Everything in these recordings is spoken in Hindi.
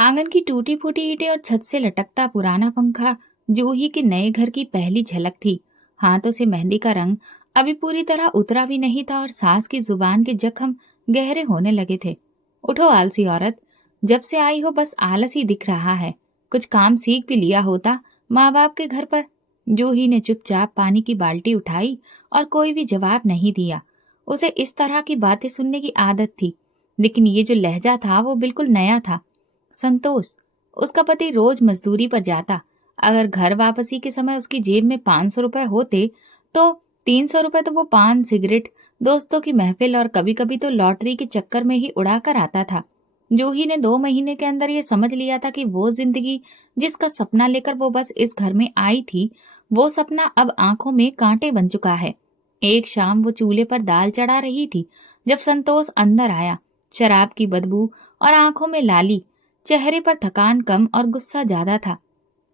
आंगन की टूटी फूटी ईंटें और छत से लटकता पुराना पंखा जूही के नए घर की पहली झलक थी। हाथों से मेहंदी का रंग अभी पूरी तरह उतरा भी नहीं था और सास की जुबान के जख्म गहरे होने लगे थे। उठो आलसी औरत, जब से आई हो बस आलस ही दिख रहा है। कुछ काम सीख भी लिया होता माँ बाप के घर पर। जूही ने चुपचाप पानी की बाल्टी उठाई और कोई भी जवाब नहीं दिया। उसे इस तरह की बातें सुनने की आदत थी, लेकिन ये जो लहजा था वो बिल्कुल नया था। संतोष, उसका पति रोज मजदूरी पर जाता। अगर घर वापसी के समय उसकी जेब में 500 रुपए होते तो 300 रुपए तो वो पान, सिगरेट, दोस्तों की महफिल और कभी कभी तो लॉटरी के चक्कर में ही उड़ा कर आता था। जूही ने 2 महीने के अंदर ये समझ लिया था कि वो जिंदगी जिसका सपना लेकर वो बस इस घर में आई थी, वो सपना अब आंखों में कांटे बन चुका है। एक शाम वो चूल्हे पर दाल चढ़ा रही थी जब संतोष अंदर आया। शराब की बदबू और आंखों में लाली, चेहरे पर थकान कम और गुस्सा ज्यादा था।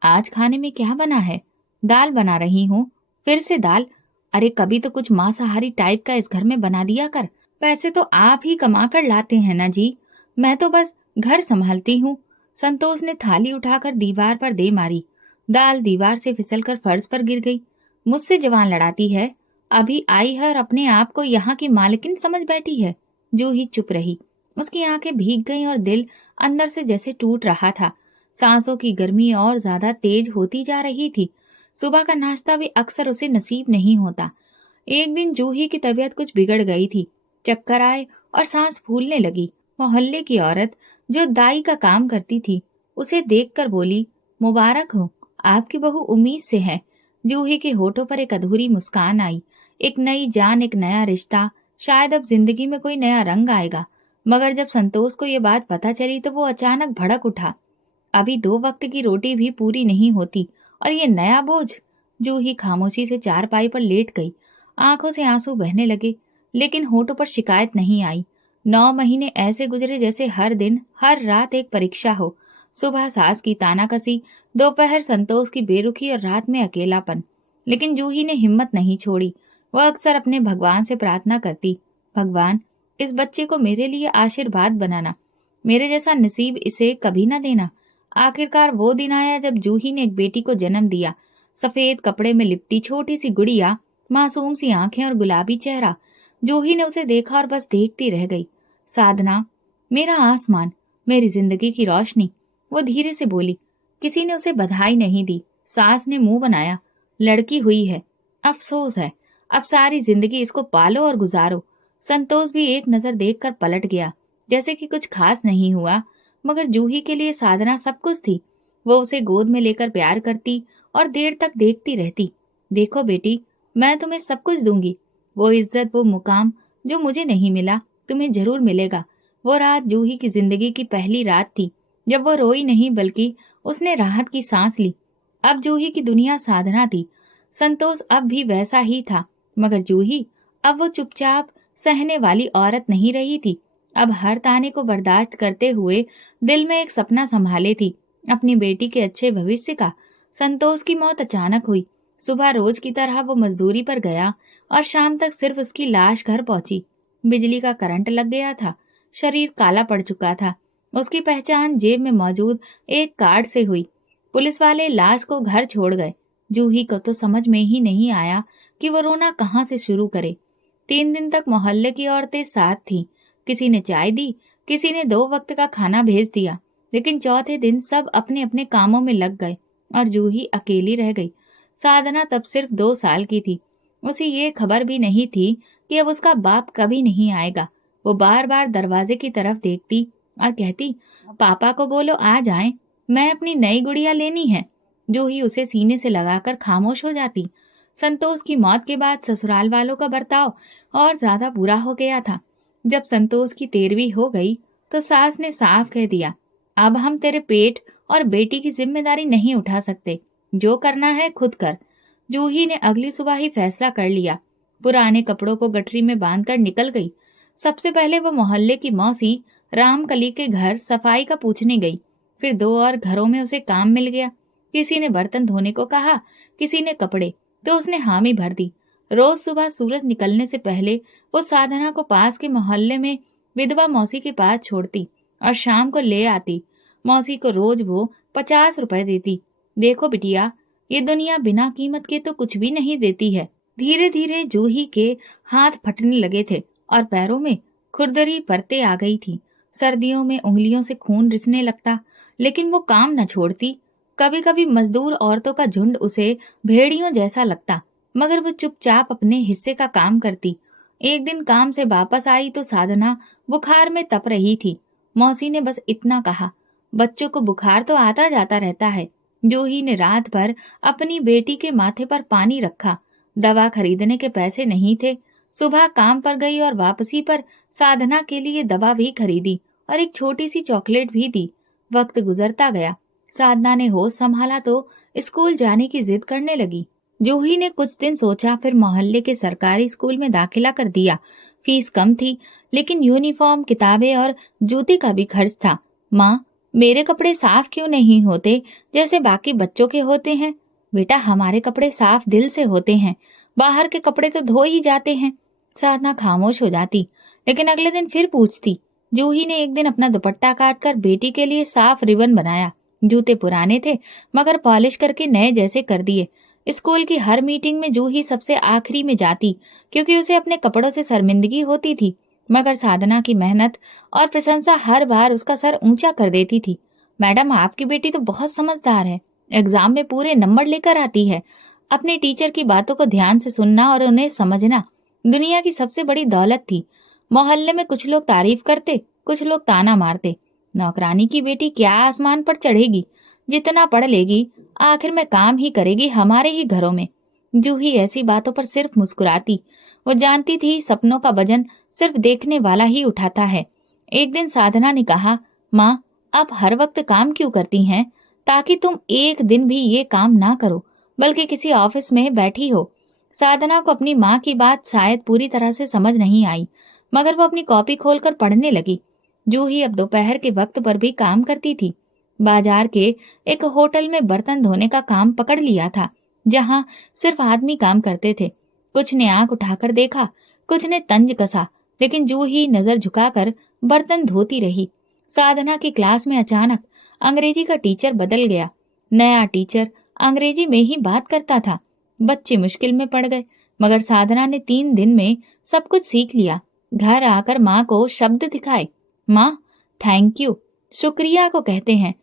आज खाने में क्या बना है? दाल बना रही हूँ। फिर से दाल? अरे कभी तो कुछ मांसाहारी टाइप का इस घर में बना दिया कर। पैसे तो आप ही कमा कर लाते हैं ना जी, मैं तो बस घर संभालती हूँ। संतोष ने थाली उठाकर दीवार पर दे मारी। दाल दीवार से फिसलकर फर्श पर गिर गई। मुझसे जवान लड़ाती है? अभी आई है और अपने आप को यहाँ की मालकिन समझ बैठी है। जूही चुप रही। उसकी आंखें भीग गईं और दिल अंदर से जैसे टूट रहा था। सांसों की गर्मी और ज्यादा तेज होती जा रही थी। सुबह का नाश्ता भी अक्सर उसे नसीब नहीं होता। एक दिन जूही की तबीयत कुछ बिगड़ गई थी। चक्कर आए और सांस फूलने लगी। मोहल्ले की औरत जो दाई का काम करती थी उसे देखकर बोली, मुबारक हो, आपकी बहू उम्मीद से है। जूही के होठों पर एक अधूरी मुस्कान आई। एक नई जान, एक नया रिश्ता। शायद अब जिंदगी में कोई नया रंग आएगा। मगर जब संतोष को ये बात पता चली तो वो अचानक भड़क उठा। अभी 2 वक्त की रोटी भी पूरी नहीं होती और ये नया बोझ। जूही खामोशी से चारपाई पर लेट गई। आंखों से आंसू बहने लगे, लेकिन होठों पर शिकायत नहीं आई। 9 महीने ऐसे गुजरे जैसे हर दिन, हर रात एक परीक्षा हो। सुबह सास की तानाकसी, दोपहर संतोष की बेरुखी और रात में अकेलापन। लेकिन जूही ने हिम्मत नहीं छोड़ी। वह अक्सर अपने भगवान से प्रार्थना करती, भगवान, इस बच्चे को मेरे लिए आशीर्वाद बनाना, मेरे जैसा नसीब इसे कभी ना देना। आखिरकार वो दिन आया जब जूही ने एक बेटी को जन्म दिया। सफेद कपड़े में लिपटी छोटी सी गुड़िया, मासूम सी आंखें और गुलाबी चेहरा। जूही ने उसे देखा और बस देखती रह गई। साधना, मेरा आसमान, मेरी जिंदगी की रोशनी। वो धीरे से बोली। किसी ने उसे बधाई नहीं दी। सास ने मुंह बनाया। लड़की हुई है, अफसोस है, अब सारी जिंदगी इसको पालो और गुजारो। संतोष भी एक नजर देखकर पलट गया, जैसे कि कुछ खास नहीं हुआ। मगर जूही के लिए साधना सब कुछ थी। वो उसे गोद में लेकर प्यार करती और देर तक देखती रहती। देखो बेटी, मैं तुम्हें सब कुछ दूंगी। वो इज्जत, वो मुकाम जो मुझे नहीं मिला, तुम्हें जरूर मिलेगा। वो रात जूही की जिंदगी की पहली रात थी जब वो रोई नहीं, बल्कि उसने राहत की सांस ली। अब जूही की दुनिया साधना थी। संतोष अब भी वैसा ही था, मगर जूही, अब वो चुपचाप सहने वाली औरत नहीं रही थी। अब हर ताने को बर्दाश्त करते हुए दिल में एक सपना संभाले थी, अपनी बेटी के अच्छे भविष्य का। संतोष की मौत अचानक हुई। सुबह रोज की तरह वो मजदूरी पर गया और शाम तक सिर्फ उसकी लाश घर पहुंची। बिजली का करंट लग गया था। शरीर काला पड़ चुका था। उसकी पहचान जेब में मौजूद एक कार्ड से हुई। पुलिस वाले लाश को घर छोड़ गए। जूही को तो समझ में ही नहीं आया कि वो रोना कहाँ से शुरू करे। 3 दिन तक मोहल्ले की औरतें साथ थीं। किसी ने चाय दी, किसी ने 2 वक्त का खाना भेज दिया, लेकिन चौथे दिन सब अपने अपने कामों में लग गए और जूही अकेली रह गई। साधना तब सिर्फ 2 साल की थी। उसे ये खबर भी नहीं थी कि अब उसका बाप कभी नहीं आएगा। वो बार बार दरवाजे की तरफ देखती और कहती, पापा को बोलो आ जाएं, मैं अपनी नई गुड़िया लेनी है। जूही उसे सीने से लगाकर खामोश हो जाती। संतोष की मौत के बाद ससुराल वालों का बर्ताव और ज्यादा बुरा हो गया था। जब संतोष की 13वीं हो गई तो सास ने साफ कह दिया, अब हम तेरे पेट और बेटी की जिम्मेदारी नहीं उठा सकते, जो करना है खुद कर। जूही ने अगली सुबह ही फैसला कर लिया। पुराने कपड़ों को गठरी में बांधकर निकल गई। सबसे पहले वो मोहल्ले की मौसी रामकली के घर सफाई का पूछने गई। फिर 2 और घरों में उसे काम मिल गया। किसी ने बर्तन धोने को कहा, किसी ने कपड़े, तो उसने हामी भर दी। रोज सुबह सूरज निकलने से पहले वो साधना को पास के मोहल्ले में विधवा मौसी के पास छोड़ती और शाम को ले आती। मौसी को रोज वो 50 रुपए देती। देखो बिटिया, ये दुनिया बिना कीमत के तो कुछ भी नहीं देती है। धीरे धीरे जूही के हाथ फटने लगे थे और पैरों में खुरदरी परतें आ गई थी। सर्दियों में उंगलियों से खून रिसने लगता, लेकिन वो काम न छोड़ती। कभी कभी मजदूर औरतों का झुंड उसे भेड़ियों जैसा लगता, मगर वो चुपचाप अपने हिस्से का काम करती। एक दिन काम से वापस आई तो साधना बुखार में तप रही थी। मौसी ने बस इतना कहा, बच्चों को बुखार तो आता जाता रहता है। जूही ने रात भर अपनी बेटी के माथे पर पानी रखा। दवा खरीदने के पैसे नहीं थे। सुबह काम पर गई और वापसी पर साधना के लिए दवा भी खरीदी और एक छोटी सी चॉकलेट भी दी। वक्त गुजरता गया। साधना ने होश संभाला तो स्कूल जाने की जिद करने लगी। जूही ने कुछ दिन सोचा, फिर मोहल्ले के सरकारी स्कूल में दाखिला कर दिया। फीस कम थी, लेकिन यूनिफॉर्म, किताबें और जूते का भी खर्च था। माँ, मेरे कपड़े साफ क्यों नहीं होते जैसे बाकी बच्चों के होते हैं? बेटा, हमारे कपड़े साफ दिल से होते हैं, बाहर के कपड़े तो धो ही जाते हैं। साधना खामोश हो जाती, लेकिन अगले दिन फिर पूछती। जूही ने एक दिन अपना दुपट्टा काटकर बेटी के लिए साफ रिबन बनाया। जूते पुराने थे, मगर पॉलिश करके नए जैसे कर दिए। स्कूल की हर मीटिंग में जूही सबसे आखिरी में जाती, क्योंकि उसे अपने कपड़ों से शर्मिंदगी होती थी। मगर साधना की मेहनत और प्रशंसा हर बार उसका सर ऊंचा कर देती थी। मैडम, आपकी बेटी तो बहुत समझदार है, एग्जाम में पूरे नंबर लेकर आती है। अपने टीचर की बातों को ध्यान से सुनना और उन्हें समझना दुनिया की सबसे बड़ी दौलत थी। मोहल्ले में कुछ लोग तारीफ करते, कुछ लोग ताना मारते। नौकरानी की बेटी क्या आसमान पर चढ़ेगी, जितना पढ़ लेगी आखिर में काम ही करेगी हमारे ही घरों में। जूही ऐसी बातों पर सिर्फ मुस्कुराती। वो जानती थी सपनों का वजन सिर्फ देखने वाला ही उठाता है। एक दिन साधना ने कहा, माँ, आप हर वक्त काम क्यों करती हैं? ताकि तुम एक दिन भी ये काम ना करो, बल्कि किसी ऑफिस में बैठी हो। साधना को अपनी माँ की बात शायद पूरी तरह से समझ नहीं आई, मगर वो अपनी कॉपी खोलकर पढ़ने लगी। जूही अब दोपहर के वक्त पर भी काम करती थी। बाजार के एक होटल में बर्तन धोने का काम पकड़ लिया था, जहां सिर्फ आदमी काम करते थे। कुछ ने आंख उठाकर देखा, कुछ ने तंज कसा, लेकिन जूही नजर झुकाकर बर्तन धोती रही। साधना की क्लास में अचानक अंग्रेजी का टीचर बदल गया। नया टीचर अंग्रेजी में ही बात करता था। बच्चे मुश्किल में पड़ गए, मगर साधना ने 3 दिन में सब कुछ सीख लिया। घर आकर माँ को शब्द दिखाए। माँ, थैंक यू शुक्रिया को कहते हैं,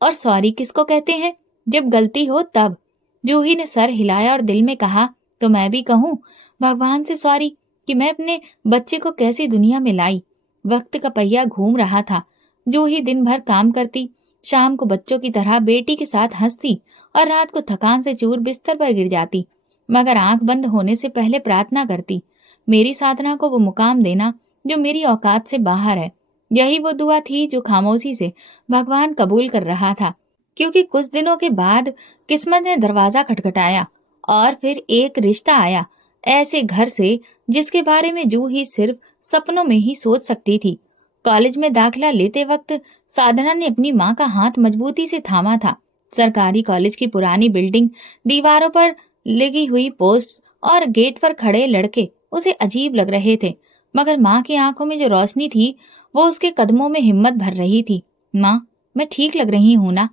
और सॉरी किसको कहते हैं? जब गलती हो तब। जूही ने सर हिलाया और दिल में कहा, तो मैं भी कहूँ भगवान से सॉरी कि मैं अपने बच्चे को कैसी दुनिया में लाई। वक्त का पहिया घूम रहा था। जूही दिन भर काम करती, शाम को बच्चों की तरह बेटी के साथ हंसती और रात को थकान से चूर बिस्तर पर गिर जाती, मगर आंख बंद होने से पहले प्रार्थना करती, मेरी साधना को वो मुकाम देना जो मेरी औकात से बाहर है। यही वो दुआ थी जो खामोशी से भगवान कबूल कर रहा था। क्योंकि कुछ दिनों के बाद किस्मत ने दरवाजा खटखटाया और फिर एक रिश्ता आया, ऐसे घर से जिसके बारे में जूही सिर्फ सपनों में ही सोच सकती थी। कॉलेज में दाखिला लेते वक्त साधना ने अपनी माँ का हाथ मजबूती से थामा था। सरकारी कॉलेज की पुरानी बिल्डिंग, दीवारों पर लगी हुई पोस्ट्स और गेट पर खड़े लड़के उसे अजीब लग रहे थे, मगर माँ की आंखों में जो रोशनी थी वो उसके कदमों में हिम्मत भर रही थी। माँ, मैं ठीक लग रही हूँ ना?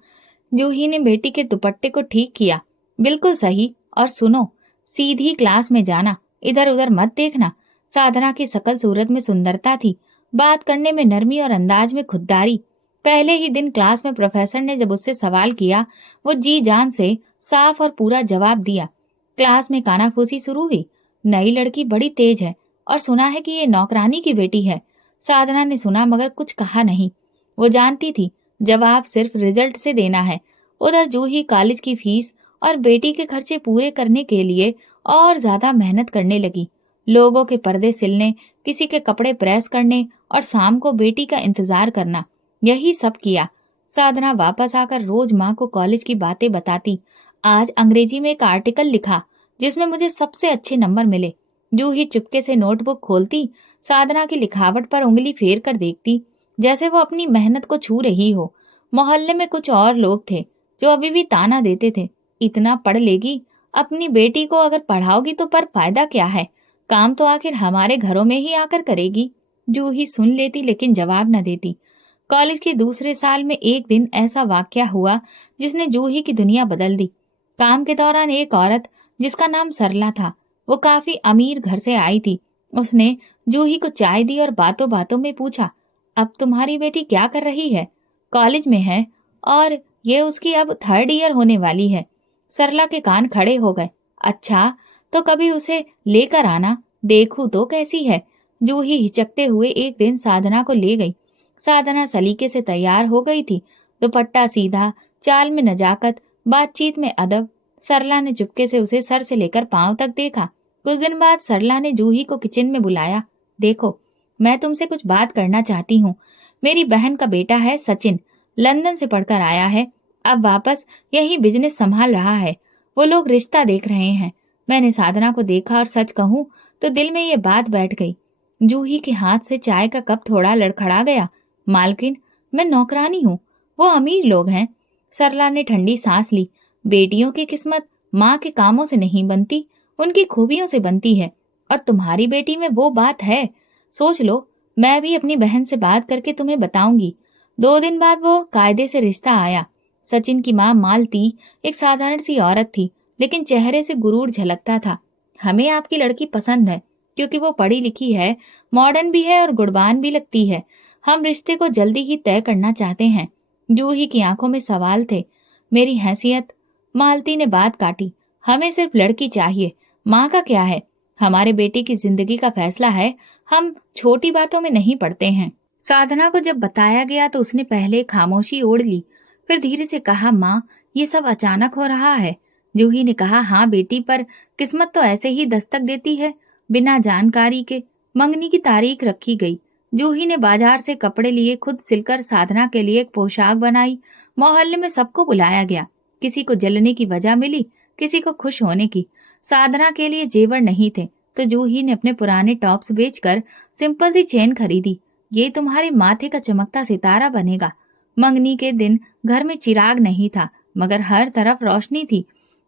जूही ने बेटी के दुपट्टे को ठीक किया। बिल्कुल सही, और सुनो, सीधी क्लास में जाना, इधर उधर मत देखना। साधना की शकल सूरत में सुंदरता थी, बात करने में नरमी और अंदाज में खुददारी। पहले ही दिन क्लास में प्रोफेसर ने जब उससे सवाल किया, वो जी जान से साफ और पूरा जवाब दिया। क्लास में कानाफूसी शुरू हुई। नई लड़की बड़ी तेज है और सुना है कि ये नौकरानी की बेटी है। साधना ने सुना मगर कुछ कहा नहीं। वो जानती थी जवाब सिर्फ रिजल्ट से देना है। उधर जूही कॉलेज की फीस और बेटी के खर्चे पूरे करने के लिए और ज्यादा मेहनत करने लगी। लोगों के पर्दे सिलने, किसी के कपड़े प्रेस करने और शाम को बेटी का इंतजार करना, यही सब किया। साधना वापस आकर रोज माँ को कॉलेज की बातें बताती। आज अंग्रेजी में एक आर्टिकल लिखा जिसमें मुझे सबसे अच्छे नंबर मिले। जूही चुपके से नोटबुक खोलती, साधना की लिखावट पर उंगली फेर कर देखती, जैसे वो अपनी मेहनत को छू रही हो। मोहल्ले में कुछ और लोग थे जो अभी भी ताना देते थे, इतना पढ़ लेगी, अपनी बेटी को अगर पढ़ाओगी तो पर फायदा क्या है, काम तो आखिर हमारे घरों में ही आकर करेगी। जूही सुन लेती लेकिन जवाब न देती। कॉलेज के दूसरे साल में एक दिन ऐसा वाकया हुआ जिसने जूही की दुनिया बदल दी। काम के दौरान एक औरत जिसका नाम सरला था, वो काफी अमीर घर से आई थी। उसने जूही को चाय दी और बातों बातों में पूछा, अब तुम्हारी बेटी क्या कर रही है? कॉलेज में है और ये उसकी अब 3rd ईयर होने वाली है। सरला के कान खड़े हो गए। अच्छा, तो कभी उसे लेकर आना, देखूं तो कैसी है। जूही हिचकते हुए एक दिन साधना को ले गई। साधना सलीके से तैयार हो गई थी, दुपट्टा सीधा, चाल में नजाकत, बातचीत में अदब। सरला ने चुपके से उसे सर से लेकर पांव तक देखा। कुछ दिन बाद सरला ने जूही को किचन में बुलाया। देखो, मैं तुमसे कुछ बात करना चाहती हूँ। मेरी बहन का बेटा है सचिन, लंदन से पढ़कर आया है, अब वापस यही बिजनेस संभाल रहा है। वो लोग रिश्ता देख रहे हैं। मैंने साधना को देखा और सच कहूँ तो दिल में ये बात बैठ गई। जूही के हाथ से चाय का कप थोड़ा लड़खड़ा गया। मालकिन, मैं नौकरानी हूँ, वो अमीर लोग हैं। सरला ने ठंडी सांस ली। बेटियों की किस्मत माँ के कामों से नहीं बनती, उनकी खूबियों से बनती है। और तुम्हारी बेटी में वो बात है। सोच लो, मैं भी अपनी बहन से बात करके तुम्हें बताऊंगी। 2 दिन बाद वो कायदे से रिश्ता आया। सचिन की माँ मालती एक साधारण सी औरत थी, लेकिन चेहरे से गुरूर झलकता था। हमें आपकी लड़की पसंद है, क्योंकि वो पढ़ी लिखी है, मॉडर्न भी है और गुणवान भी लगती है। हम रिश्ते को जल्दी ही तय करना चाहते हैं। जूही की आंखों में सवाल थे। मेरी हैसियत? मालती ने बात काटी। हमें सिर्फ लड़की चाहिए, माँ का क्या है? हमारे बेटे की जिंदगी का फैसला है, हम छोटी बातों में नहीं पड़ते हैं। साधना को जब बताया गया तो उसने पहले खामोशी ओढ़ ली, फिर धीरे से कहा, माँ, ये सब अचानक हो रहा है। जूही ने कहा, हाँ बेटी, पर किस्मत तो ऐसे ही दस्तक देती है, बिना जानकारी के। मंगनी की तारीख रखी गई। जूही ने बाजार से कपड़े लिए, खुद सिलकर साधना के लिए एक पोशाक बनाई। मोहल्ले में सबको बुलाया गया। किसी को जलने की वजह मिली, किसी को खुश होने की। साधना के लिए जेवर नहीं थे, तो जूही ने अपने पुराने टॉप्स बेचकर सिंपल सी चेन खरीदी। ये तुम्हारे माथे का चमकता सितारा बनेगा। मंगनी के दिन घर में चिराग नहीं था, मगर हर तरफ रोशनी थी।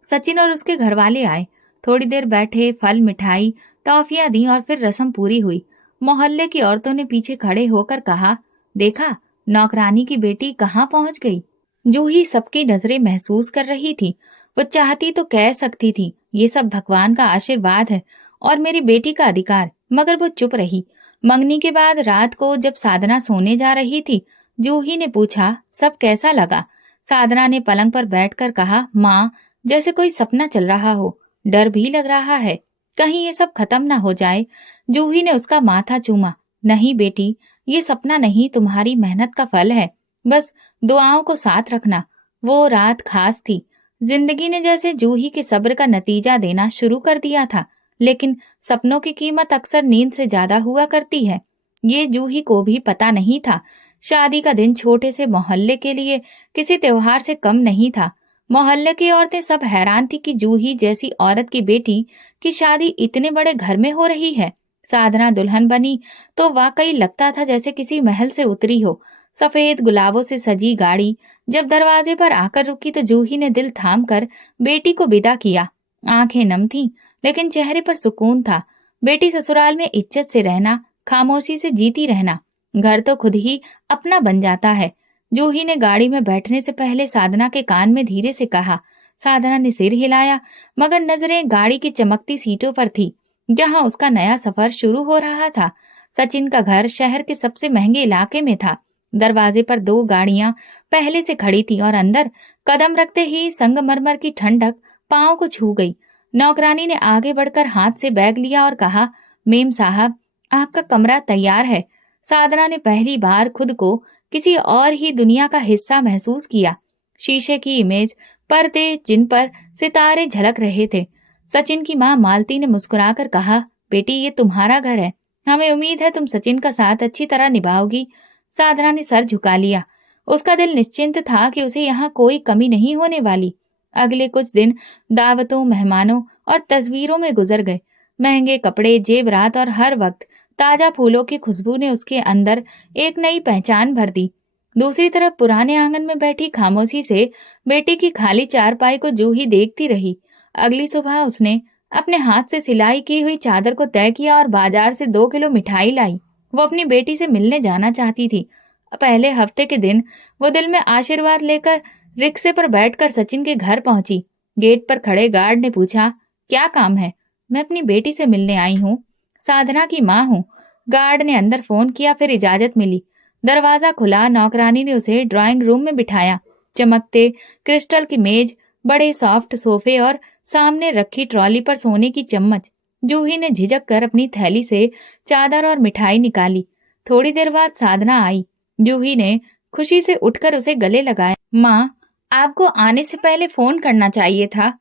सचिन और उसके घरवाले आए। थोड़ी देर बैठे, फल, मिठाई, टॉफियां दी और फिर रस्म पूरी हुई। मोहल्ले की औरतों ने पीछे खड़े होकर कहा, देखा, नौकरानी की बेटी कहाँ पहुंच गई। जूही सबकी नजरें महसूस कर रही थी। वो चाहती तो कह सकती थी, ये सब भगवान का आशीर्वाद है और मेरी बेटी का अधिकार, मगर वो चुप रही। मंगनी के बाद रात को जब साधना सोने जा रही थी, जूही ने पूछा, सब कैसा लगा? साधना ने पलंग पर बैठकर कहा, माँ, जैसे कोई सपना चल रहा हो, डर भी लग रहा है, कहीं ये सब खत्म ना हो जाए। जूही ने उसका माथा चूमा। नहीं बेटी, ये सपना नहीं, तुम्हारी मेहनत का फल है। बस दुआओं को साथ रखना। वो रात खास थी। जिंदगी ने जैसे जूही के सब्र का नतीजा देना शुरू कर दिया था, लेकिन सपनों की कीमत अक्सर नींद से ज्यादा हुआ करती है। ये जूही को भी पता नहीं था। शादी का दिन छोटे से मोहल्ले के लिए किसी त्योहार से कम नहीं था। मोहल्ले की औरतें सब हैरान थी कि जूही जैसी औरत की बेटी की शादी इतने बड़े घर में हो रही है। साधना दुल्हन बनी तो वाकई लगता था जैसे किसी महल से उतरी हो। सफेद गुलाबों से सजी गाड़ी जब दरवाजे पर आकर रुकी तो जूही ने दिल थाम कर बेटी को विदा किया। आंखें नम थीं, लेकिन चेहरे पर सुकून था। बेटी ससुराल में इज्जत से रहना, खामोशी से जीती रहना, घर तो खुद ही अपना बन जाता है। जूही ने गाड़ी में बैठने से पहले साधना के कान में धीरे से कहा। साधना ने सिर हिलाया, मगर नजरें गाड़ी की चमकती सीटों पर थी, जहां उसका नया सफर शुरू हो रहा था। सचिन का घर शहर के सबसे महंगे इलाके में था। दरवाजे पर 2 गाड़ियां पहले से खड़ी थी और अंदर कदम रखते ही संगमरमर की ठंडक पांव को छू गई। नौकरानी ने आगे बढ़कर हाथ से बैग लिया और कहा, मेम साहब, आपका कमरा तैयार है। साधना ने पहली बार खुद को किसी और ही दुनिया का हिस्सा महसूस किया। शीशे की इमेज, पर्दे जिन पर सितारे झलक रहे थे। सचिन की माँ मालती ने मुस्कुराकर कहा, बेटी, ये तुम्हारा घर है, हमें उम्मीद है तुम सचिन का साथ अच्छी तरह निभाओगी। साधना ने सर झुका लिया। उसका दिल निश्चिंत था कि उसे यहाँ कोई कमी नहीं होने वाली। अगले कुछ दिन दावतों, मेहमानों और तस्वीरों में गुजर गए। महंगे कपड़े, जेवरात और हर वक्त ताजा फूलों की खुशबू ने उसके अंदर एक नई पहचान भर दी। दूसरी तरफ पुराने आंगन में बैठी खामोशी से बेटी की खाली चारपाई को जूही देखती रही। अगली सुबह उसने अपने हाथ से सिलाई की हुई चादर को तय किया और बाजार से 2 किलो मिठाई लाई। वो अपनी बेटी से मिलने जाना चाहती थी। पहले हफ्ते के दिन वो दिल में आशीर्वाद लेकर रिक्शे पर बैठकर सचिन के घर पहुंची। गेट पर खड़े गार्ड ने पूछा, क्या काम है? मैं अपनी बेटी से मिलने आई हूँ, साधना की माँ हूँ। गार्ड ने अंदर फोन किया, फिर इजाजत मिली। दरवाजा खुला, नौकरानी ने उसे ड्राइंग रूम में बिठाया। चमकते क्रिस्टल की मेज, बड़े सॉफ्ट सोफे और सामने रखी ट्रॉली पर सोने की चम्मच। जूही ने झिझक कर अपनी थैली से चादर और मिठाई निकाली। थोड़ी देर बाद साधना आई। जूही ने खुशी से उठकर उसे गले लगाया। माँ, आपको आने से पहले फोन करना चाहिए था।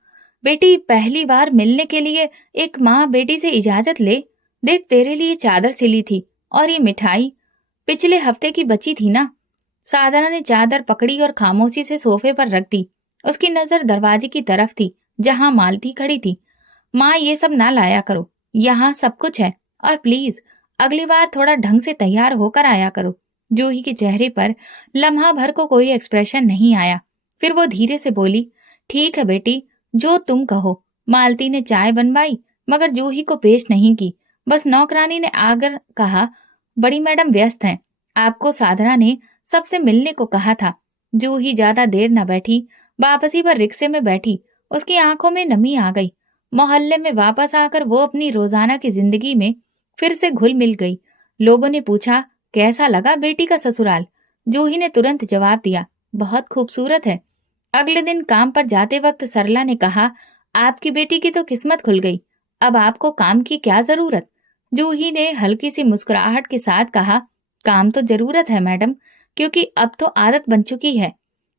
बेटी, पहली बार मिलने के लिए एक माँ बेटी से इजाजत ले। देख, तेरे लिए चादर सिली थी और ये मिठाई पिछले हफ्ते की बची थी ना। साधना ने चादर पकड़ी और खामोशी से सोफे पर रख दी। उसकी नजर दरवाजे की तरफ थी, जहां मालती खड़ी थी। माँ, ये सब ना लाया करो, यहाँ सब कुछ है। और प्लीज अगली बार थोड़ा ढंग से तैयार होकर आया करो। जूही के चेहरे पर लम्हा भर को कोई एक्सप्रेशन नहीं आया। फिर वो धीरे से बोली, ठीक है बेटी, जो तुम कहो। मालती ने चाय बनवाई, मगर जूही को पेश नहीं की। बस नौकरानी ने आकर कहा, बड़ी मैडम व्यस्त हैं, आपको साधना ने सबसे मिलने को कहा था। जूही ज्यादा देर न बैठी, वापसी पर रिक्शे में बैठी। उसकी आंखों में नमी आ गई। मोहल्ले में वापस आकर वो अपनी रोजाना की जिंदगी में फिर से घुल मिल गई। लोगों ने पूछा, कैसा लगा बेटी का ससुराल? जूही ने तुरंत जवाब दिया, बहुत खूबसूरत है। अगले दिन काम पर जाते वक्त सरला ने कहा, आपकी बेटी की तो किस्मत खुल गई, अब आपको काम की क्या जरूरत? जूही ने हल्की सी मुस्कुराहट के साथ कहा, काम तो जरूरत है मैडम, क्योंकि अब तो आदत बन चुकी है।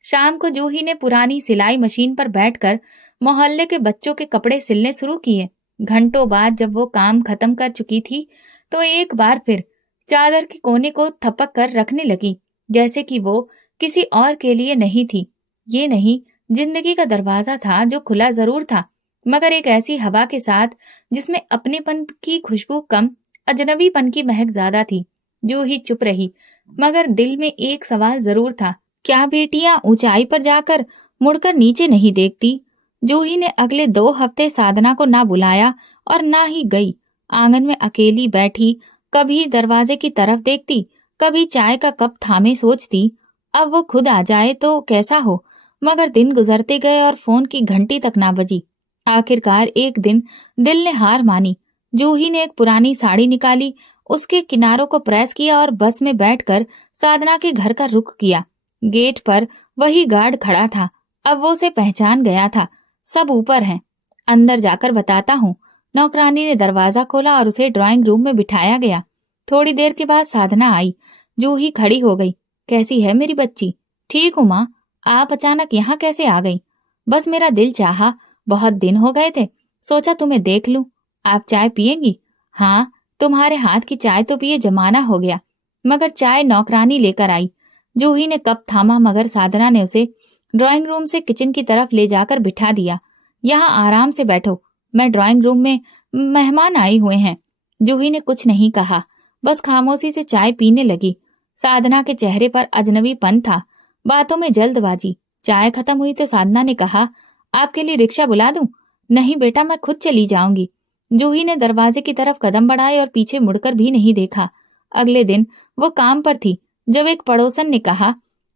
शाम को जूही ने पुरानी सिलाई मशीन पर बैठकर मोहल्ले के बच्चों के कपड़े सिलने शुरू किए। घंटों बाद जब वो काम खत्म कर चुकी थी, तो एक बार फिर चादर के कोने को थपक कर रखने लगी, जैसे कि वो किसी और के लिए नहीं थी। ये नहीं, जिंदगी का दरवाजा था जो खुला जरूर था, मगर एक ऐसी हवा के साथ जिसमें अपनेपन की खुशबू कम, अजनबीपन की महक ज्यादा थी। जूही चुप रही, मगर दिल में एक सवाल जरूर था, क्या बेटियां ऊंचाई पर जाकर मुड़कर नीचे नहीं देखती? जूही ने अगले 2 हफ्ते साधना को ना बुलाया और ना ही गई। आंगन में अकेली बैठी, कभी दरवाजे की तरफ देखती, कभी चाय का कप थामे सोचती, अब वो खुद आ जाए तो कैसा हो। मगर दिन गुजरते गए और फोन की घंटी तक ना बजी। आखिरकार एक दिन दिल ने हार मानी। जूही ने एक पुरानी साड़ी निकाली, उसके किनारों को प्रेस किया और बस में बैठकर साधना के घर का रुख किया। गेट पर वही गार्ड खड़ा था। अब वो उसे पहचान गया था। सब ऊपर हैं, अंदर जाकर बताता हूँ। नौकरानी ने दरवाजा खोला और उसे ड्राइंग रूम में बिठाया गया। थोड़ी देर के बाद साधना आई। जूही खड़ी हो गई। कैसी है मेरी बच्ची? ठीक हूँ माँ। आप अचानक यहाँ कैसे आ गई? बस मेरा दिल चाहा, बहुत दिन हो गए थे, सोचा तुम्हें देख लूं। आप चाय पिएंगी? हाँ, तुम्हारे हाथ की चाय तो पिए जमाना हो गया। मगर चाय नौकरानी लेकर आई। जूही ने कप थामा, मगर साधना ने उसे ड्राइंग रूम से किचन की तरफ ले जाकर बिठा दिया। यहाँ आराम से बैठो, मैं ड्राइंग रूम में मेहमान आए हुए हैं। जूही ने कुछ नहीं कहा, बस खामोशी से चाय पीने लगी। साधना के चेहरे पर अजनबीपन था, बातों में जल्दबाजी। चाय खत्म हुई तो साधना ने कहा, आपके लिए रिक्शा बुला दूं? नहीं बेटा, मैं खुद चली जाऊंगी। जूही ने दरवाजे की तरफ कदम बढ़ाए और पीछे मुड़कर भी नहीं देखा। अगले दिन वो काम पर थी जब एक पड़ोसन ने कहा,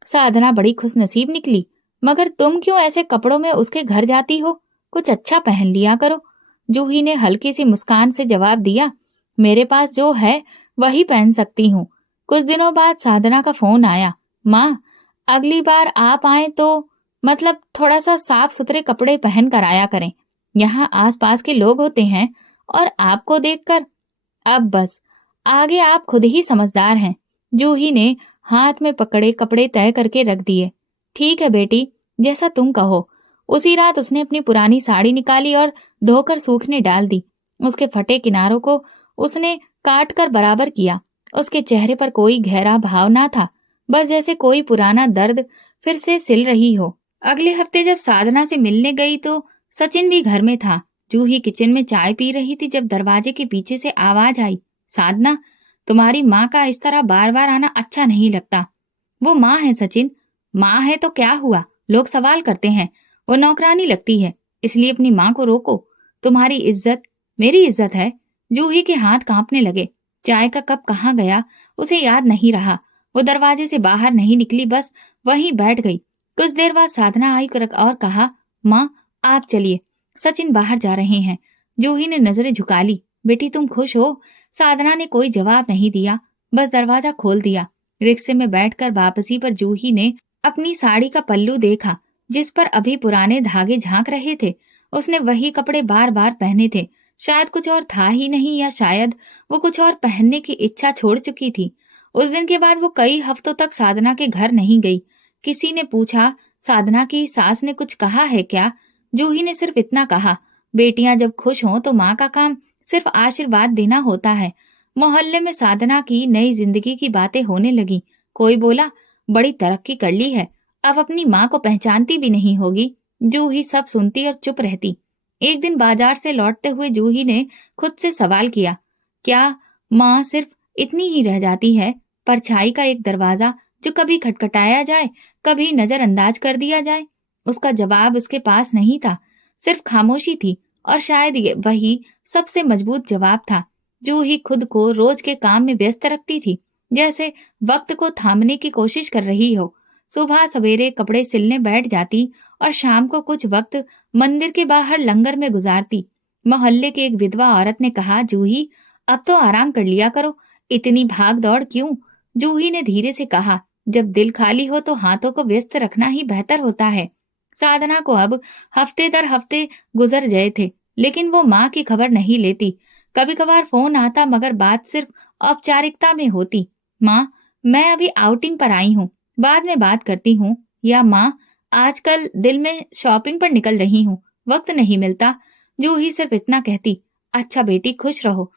साधना बड़ी खुशनसीब निकली, मगर तुम क्यों ऐसे कपड़ों में उसके घर जाती हो? कुछ अच्छा पहन लिया करो। जूही ने हल्की सी मुस्कान से जवाब दिया, मेरे पास जो है वही पहन सकती हूँ। कुछ दिनों बाद साधना का फोन आया, माँ, अगली बार आप आए तो मतलब थोड़ा सा साफ सुथरे कपड़े पहन कर आया करें, यहाँ आसपास के लोग होते हैं और आपको देखकर। अब बस, आगे आप खुद ही समझदार हैं। जूही ने हाथ में पकड़े कपड़े तय करके रख दिए। ठीक है बेटी, जैसा तुम कहो। उसी रात उसने अपनी पुरानी साड़ी निकाली और धोकर सूखने डाल दी। उसके फटे किनारों को उसने काट कर बराबर किया। उसके चेहरे पर कोई गहरा भाव ना था, बस जैसे कोई पुराना दर्द फिर से सिल रही हो। अगले हफ्ते जब साधना से मिलने गई तो सचिन भी घर में था। जूही किचन में चाय पी रही थी जब दरवाजे के पीछे से आवाज आई, साधना, तुम्हारी माँ का इस तरह बार बार आना अच्छा नहीं लगता। वो माँ है सचिन। माँ है तो क्या हुआ, लोग सवाल करते हैं। वो नौकरानी लगती है, इसलिए अपनी माँ को रोको। तुम्हारी इज्जत मेरी इज्जत है। जूही के हाथ कांपने लगे। चाय का कप कहाँ गया उसे याद नहीं रहा। वो दरवाजे से बाहर नहीं निकली, बस वहीं बैठ गई। कुछ देर बाद साधना आई और कहा, माँ आप चलिए, सचिन बाहर जा रहे हैं। जूही ने नजरें झुका ली। बेटी तुम खुश हो? साधना ने कोई जवाब नहीं दिया, बस दरवाजा खोल दिया। रिक्शे में बैठकर वापसी पर जूही ने अपनी साड़ी का पल्लू देखा, जिस पर अभी पुराने धागे झांक रहे थे। उसने वही कपड़े बार बार पहने थे। शायद कुछ और था ही नहीं, या शायद वो कुछ और पहनने की इच्छा छोड़ चुकी थी। उस दिन के बाद वो कई हफ्तों तक साधना के घर नहीं गई। किसी ने पूछा, साधना की सास ने कुछ कहा है क्या? जूही ने सिर्फ इतना कहा, बेटियां जब खुश हों तो माँ का काम सिर्फ आशीर्वाद देना होता है। मोहल्ले में साधना की नई जिंदगी की बातें होने लगी। कोई बोला, बड़ी तरक्की कर ली है, अब अपनी माँ को पहचानती भी नहीं होगी। जूही सब सुनती और चुप रहती। एक दिन बाजार से लौटते हुए जूही ने खुद से सवाल किया, क्या माँ सिर्फ इतनी ही रह जाती है, परछाई का एक दरवाजा जो कभी खटखटाया जाए, कभी नजरअंदाज कर दिया जाए? उसका जवाब उसके पास नहीं था, सिर्फ खामोशी थी। और शायद ये वही सबसे मजबूत जवाब था। जूही खुद को रोज के काम में व्यस्त रखती थी, जैसे वक्त को थामने की कोशिश कर रही हो। सुबह सवेरे कपड़े सिलने बैठ जाती और शाम को कुछ वक्त मंदिर के बाहर लंगर में गुजारती। मोहल्ले की एक विधवा औरत ने कहा, जूही अब तो आराम कर लिया करो, इतनी भाग दौड़ क्यों? जूही ने धीरे से कहा, जब दिल खाली हो तो हाथों को व्यस्त रखना ही बेहतर होता है। साधना को अब हफ्ते दर हफ्ते गुजर गए थे, लेकिन वो माँ की खबर नहीं लेती। कभी कभार फोन आता, मगर बात सिर्फ औपचारिकता में होती। माँ मैं अभी आउटिंग पर आई हूँ, बाद में बात करती हूँ। या माँ आजकल दिल में शॉपिंग पर निकल रही हूँ, वक्त नहीं मिलता। जूही सिर्फ इतना कहती, अच्छा बेटी खुश रहो।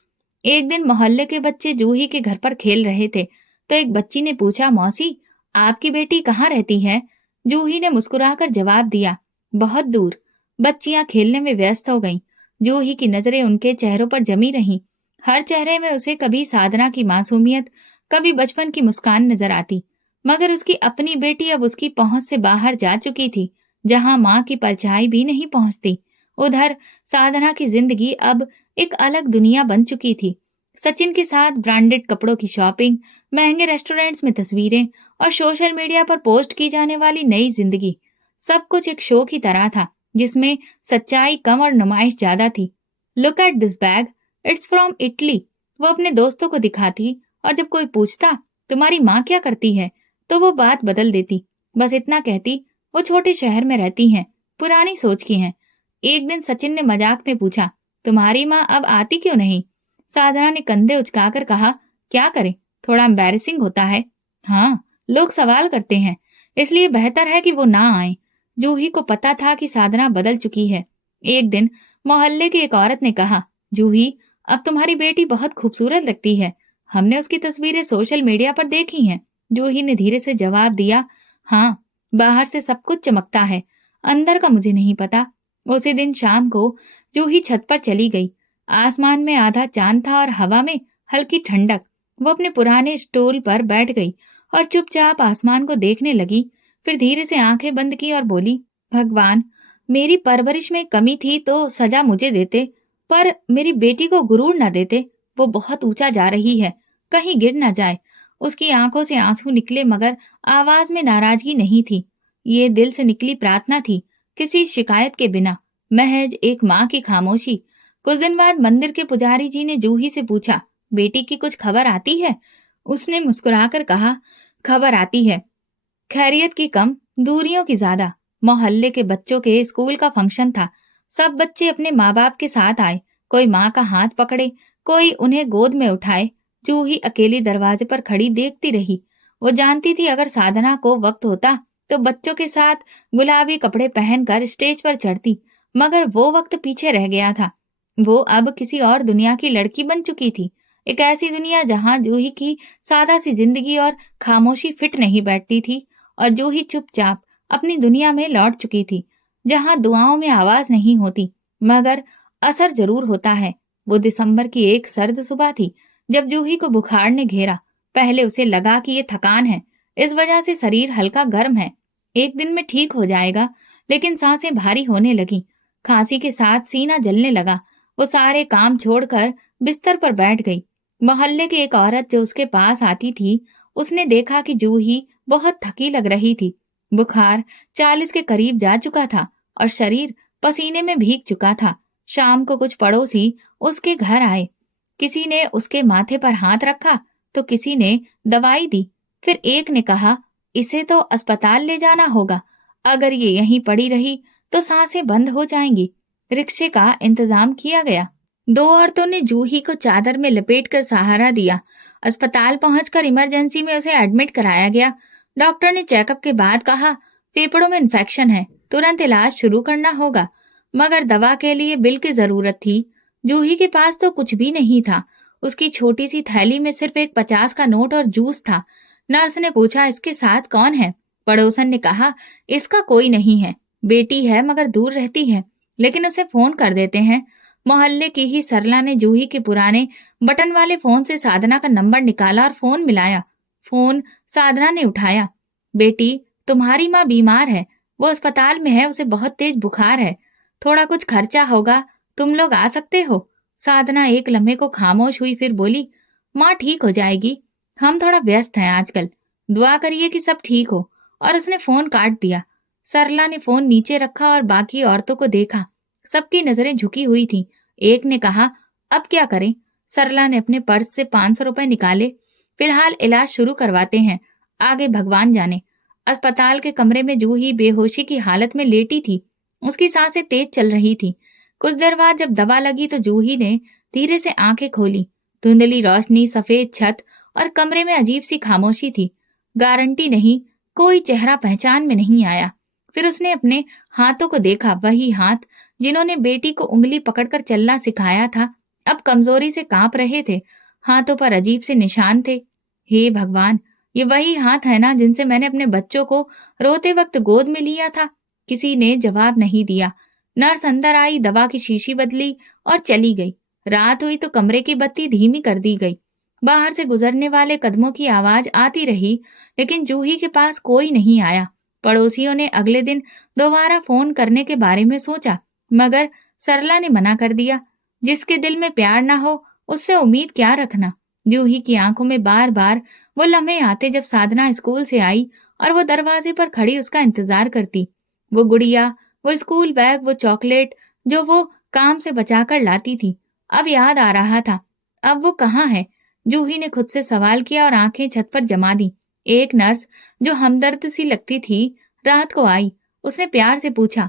एक दिन मोहल्ले के बच्चे जूही के घर पर खेल रहे थे, तो एक बच्ची ने पूछा, मौसी आपकी बेटी कहाँ रहती है? जूही ने मुस्कुराकर जवाब दिया, बहुत दूर। बच्चियां खेलने में व्यस्त हो गईं। जूही की नजरें उनके चेहरों पर जमी रहीं। हर चेहरे में उसे कभी साधना की मासूमियत, कभी बचपन की मुस्कान नजर आती। मगर उसकी अपनी बेटी अब उसकी पहुंच से बाहर जा चुकी थी, जहां माँ की परछाई भी नहीं पहुंचती। उधर साधना की जिंदगी अब एक अलग दुनिया बन चुकी थी। सचिन के साथ ब्रांडेड कपड़ों की शॉपिंग, महंगे रेस्टोरेंट्स में तस्वीरें और सोशल मीडिया पर पोस्ट की जाने वाली नई जिंदगी, सब कुछ एक शो की तरह था, जिसमें सच्चाई कम और नुमाइश ज्यादा थी। Look at this bag, it's from Italy, वो अपने दोस्तों को दिखाती। और जब कोई पूछता, तुम्हारी माँ क्या करती है, तो वो बात बदल देती। बस इतना कहती, वो छोटे शहर में रहती हैं, पुरानी सोच की हैं। एक दिन सचिन ने मजाक में पूछा, तुम्हारी माँ अब आती क्यों नहीं? साधना ने कंधे उचकाकर कहा, क्या करें, थोड़ा एम्बैरेसिंग होता है। हाँ, लोग सवाल करते हैं, इसलिए बेहतर है कि वो ना आए। जूही को पता था कि साधना बदल चुकी है। एक दिन मोहल्ले की एक औरत ने कहा, जूही अब तुम्हारी बेटी बहुत खूबसूरत लगती है, हमने उसकी तस्वीरें सोशल मीडिया पर देखी हैं। जूही ने धीरे से जवाब दिया, हाँ, बाहर से सब कुछ चमकता है, अंदर का मुझे नहीं पता। उसी दिन शाम को जूही छत पर चली गई। आसमान में आधा चांद था और हवा में हल्की ठंडक। वो अपने पुराने स्टूल पर बैठ गई और चुपचाप आसमान को देखने लगी। फिर धीरे से आंखें बंद की और बोली, भगवान, मेरी परवरिश में कमी थी तो सजा मुझे देते, पर मेरी बेटी को गुरूर न देते। वो बहुत ऊंचा जा रही है, कहीं गिर न जाए। उसकी आंखों से आंसू निकले, मगर आवाज में नाराजगी नहीं थी। ये दिल से निकली प्रार्थना थी, किसी शिकायत के बिना, महज एक माँ की खामोशी। कुछ दिन बाद मंदिर के पुजारी जी ने जूही से पूछा, बेटी की कुछ खबर आती है? उसने मुस्कुराकर कहा, खबर आती है, खैरियत की कम, दूरियों की ज्यादा। मोहल्ले के बच्चों के स्कूल का फंक्शन था। सब बच्चे अपने माँ बाप के साथ आए। कोई माँ का हाथ पकड़े, कोई उन्हें गोद में उठाए। जूही अकेली दरवाजे पर खड़ी देखती रही। वो जानती थी, अगर साधना को वक्त होता तो बच्चों के साथ गुलाबी कपड़े पहनकर स्टेज पर चढ़ती, मगर वो वक्त पीछे रह गया था। वो अब किसी और दुनिया की लड़की बन चुकी थी, एक ऐसी दुनिया जहां जूही की सादा सी जिंदगी और खामोशी फिट नहीं बैठती थी। और जूही चुपचाप अपनी दुनिया में लौट चुकी थी, जहां दुआओं में आवाज नहीं होती, मगर असर जरूर होता है। वो दिसंबर की एक सर्द सुबह थी, जब जूही को बुखार ने घेरा। पहले उसे लगा कि ये थकान है, इस वजह से शरीर हल्का गर्म है, एक दिन में ठीक हो जाएगा। लेकिन सांसें भारी होने लगी, खांसी के साथ सीना जलने लगा। वो सारे काम छोड़कर बिस्तर पर बैठ गई। मोहल्ले की एक औरत जो उसके पास आती थी, उसने देखा कि जूही बहुत थकी लग रही थी। बुखार 40 के करीब जा चुका था और शरीर पसीने में भीग चुका था। शाम को कुछ पड़ोसी उसके घर आए। किसी ने उसके माथे पर हाथ रखा तो किसी ने दवाई दी। फिर एक ने कहा, इसे तो अस्पताल ले जाना होगा, अगर ये यहीं पड़ी रही तो सांसें बंद हो जाएंगी। रिक्शे का इंतजाम किया गया। दो औरतों ने जूही को चादर में लपेटकर सहारा दिया। अस्पताल पहुंचकर इमरजेंसी में उसे एडमिट कराया गया। डॉक्टर ने चेकअप के बाद कहा, फेफड़ों में इन्फेक्शन है, तुरंत इलाज शुरू करना होगा। मगर दवा के लिए बिल की जरूरत थी। जूही के पास तो कुछ भी नहीं था। उसकी छोटी सी थैली में सिर्फ एक 50 का नोट और जूस था। नर्स ने पूछा, इसके साथ कौन है? पड़ोसन ने कहा, इसका कोई नहीं है, बेटी है मगर दूर रहती है, लेकिन उसे फोन कर देते हैं। मोहल्ले की ही सरला ने जूही के पुराने बटन वाले फोन से साधना का नंबर निकाला और फोन मिलाया। फोन साधना ने उठाया। बेटी, तुम्हारी माँ बीमार है, वो अस्पताल में है, उसे बहुत तेज बुखार है, थोड़ा कुछ खर्चा होगा, तुम लोग आ सकते हो? साधना एक लम्हे को खामोश हुई, फिर बोली, माँ ठीक हो जाएगी, हम थोड़ा व्यस्त हैं आजकल, दुआ करिए कि सब ठीक हो। और उसने फोन काट दिया। सरला ने फोन नीचे रखा और बाकी औरतों को देखा। सबकी नजरें झुकी हुई थीं। एक ने कहा, अब क्या करें? सरला ने अपने पर्स से 500 रुपए निकाले। फिलहाल इलाज शुरू करवाते हैं, आगे भगवान जाने। अस्पताल के कमरे में जूही बेहोशी की हालत में लेटी थी। उसकी सांसें तेज चल रही थी। कुछ देर बाद जब दवा लगी तो जूही ने धीरे से आंखें खोली। धुंधली रोशनी, सफेद छत और कमरे में अजीब सी खामोशी थी। गारंटी नहीं, कोई चेहरा पहचान में नहीं आया। फिर उसने अपने हाथों को देखा, वही हाथ जिन्होंने बेटी को उंगली पकड़कर चलना सिखाया था, अब कमजोरी से कांप रहे थे। हाथों पर अजीब से निशान थे। हे भगवान, ये वही हाथ है ना जिनसे मैंने अपने बच्चों को रोते वक्त गोद में लिया था? किसी ने जवाब नहीं दिया। नर्स अंदर आई, दवा की शीशी बदली और चली गई। रात हुई तो कमरे की बत्ती धीमी कर दी गई। बाहर से गुजरने वाले कदमों की आवाज आती रही, लेकिन जूही के पास कोई नहीं आया। पड़ोसियों ने अगले दिन दोबारा फोन करने के बारे में सोचा, मगर सरला ने मना कर दिया। जिसके दिल में प्यार ना हो, उससे उम्मीद क्या रखना? जूही की आंखों में बार बार वो लम्हे आते जब साधना स्कूल से आई और वो दरवाजे पर खड़ी उसका इंतजार करती। वो गुड़िया, वो स्कूल बैग, वो चॉकलेट जो वो काम से बचाकर लाती थी, अब याद आ रहा था। अब वो कहाँ है? जूही ने खुद से सवाल किया और आंखें छत पर जमा दी। एक नर्स जो हमदर्द सी लगती थी रात को आई। उसने प्यार से पूछा,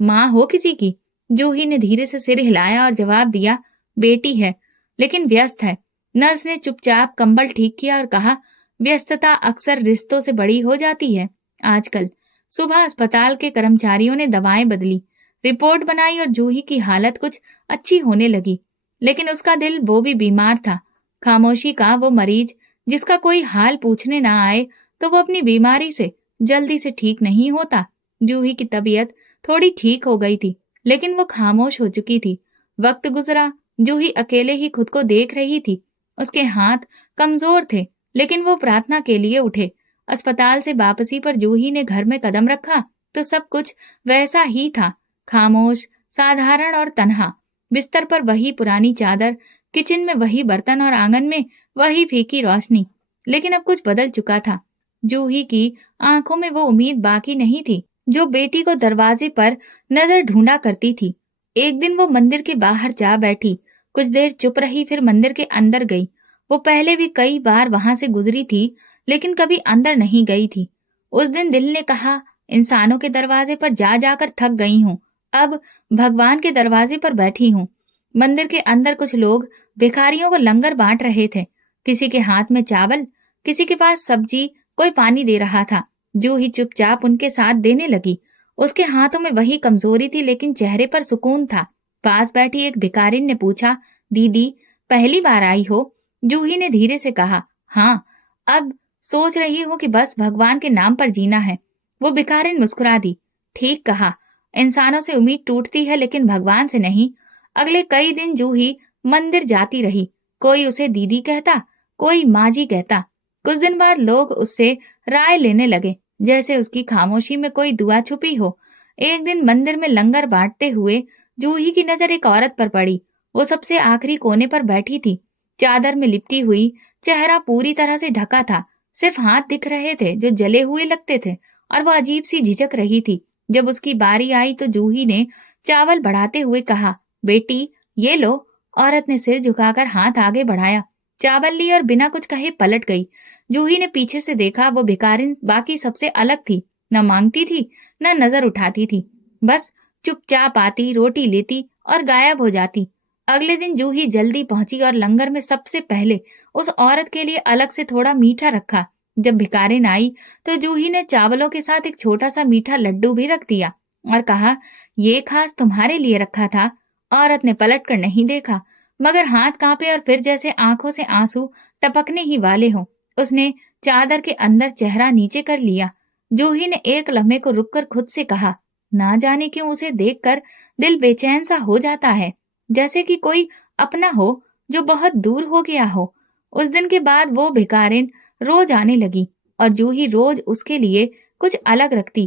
माँ हो किसी की? जूही ने धीरे से सिर हिलाया और जवाब दिया, बेटी है, लेकिन व्यस्त है। नर्स ने चुपचाप कंबल ठीक किया और कहा, व्यस्तता अक्सर रिश्तों से बड़ी हो जाती है आजकल। सुबह अस्पताल के कर्मचारियों ने दवाएं बदली, रिपोर्ट बनाई और जूही की हालत कुछ अच्छी होने लगी। लेकिन उसका दिल वो भी बीमार था। खामोशी का वो मरीज जिसका कोई हाल पूछने ना आए तो वो अपनी बीमारी से जल्दी से ठीक नहीं होता। जूही की तबीयत थोड़ी ठीक हो गई थी, लेकिन वो खामोश हो चुकी थी। वक्त गुजरा, जूही अकेले ही खुद को देख रही थी। उसके हाथ कमजोर थे, लेकिन वो प्रार्थना के लिए उठे। अस्पताल से वापसी पर जूही ने घर में कदम रखा तो सब कुछ वैसा ही था, खामोश, साधारण और तन्हा। बिस्तर पर वही पुरानी चादर, किचन में वही बर्तन और आंगन में वही फीकी रोशनी। लेकिन अब कुछ बदल चुका था। जूही की आंखों में वो उम्मीद बाकी नहीं थी जो बेटी को दरवाजे पर नजर ढूंढा करती थी। एक दिन वो मंदिर के बाहर जा बैठी, कुछ देर चुप रही, फिर मंदिर के अंदर गई। वो पहले भी कई बार वहां से गुजरी थी, लेकिन कभी अंदर नहीं गई थी। उस दिन दिल ने कहा, इंसानों के दरवाजे पर जा जाकर थक गई हूँ, अब भगवान के दरवाजे पर बैठी हूँ। मंदिर के अंदर कुछ लोग भिखारियों को लंगर बांट रहे थे। किसी के हाथ में चावल, किसी के पास सब्जी, कोई पानी दे रहा था। जूही चुपचाप उनके साथ देने लगी। उसके हाथों में वही कमजोरी थी, लेकिन चेहरे पर सुकून था। पास बैठी एक भिखारिन ने पूछा, दीदी पहली बार आई हो? जूही ने धीरे से कहा, हाँ, अब सोच रही हूँ कि बस भगवान के नाम पर जीना है। वो भिखारिन मुस्कुरा दी, ठीक कहा, इंसानों से उम्मीद टूटती है लेकिन भगवान से नहीं। अगले कई दिन जूही मंदिर जाती रही। कोई उसे दीदी कहता, कोई माँ जी कहता। कुछ दिन बाद लोग उससे राय लेने लगे, जैसे उसकी खामोशी में कोई दुआ छुपी हो। एक दिन मंदिर में लंगर बांटते हुए जूही की नजर एक औरत पर पड़ी। वो सबसे आखिरी कोने पर बैठी थी, चादर में लिपटी हुई, चेहरा पूरी तरह से ढका था, सिर्फ हाथ दिख रहे थे जो जले हुए लगते थे, और वो अजीब सी झिझक रही थी। जब उसकी बारी आई तो जूही ने चावल बढ़ाते हुए कहा, बेटी ये लो। औरत ने सिर झुकाकर हाथ आगे बढ़ाया, चावल ली और बिना कुछ कहे पलट गई। जूही ने पीछे से देखा, वो भिखारिन बाकी सबसे अलग थी, न मांगती थी न नजर उठाती थी, बस चुपचाप आती, रोटी लेती और गायब हो जाती। अगले दिन जूही जल्दी पहुंची और लंगर में सबसे पहले उस औरत के लिए अलग से थोड़ा मीठा रखा। जब भिखारिन आई तो जूही ने चावलों के साथ एक छोटा सा मीठा लड्डू भी रख दिया और कहा, ये खास तुम्हारे लिए रखा था। औरत ने पलट कर नहीं देखा, मगर हाथ कांपे और फिर जैसे आंखों से आंसू टपकने ही वाले हों, उसने चादर के अंदर चेहरा नीचे कर लिया। जूही ने एक लम्हे को रुककर खुद से कहा, ना जाने क्यों उसे देखकर दिल बेचैन सा हो जाता है, जैसे कि कोई अपना हो जो बहुत दूर हो गया हो। उस दिन के बाद वो भिखारिन रोज आने लगी और जूही रोज उसके लिए कुछ अलग रखती।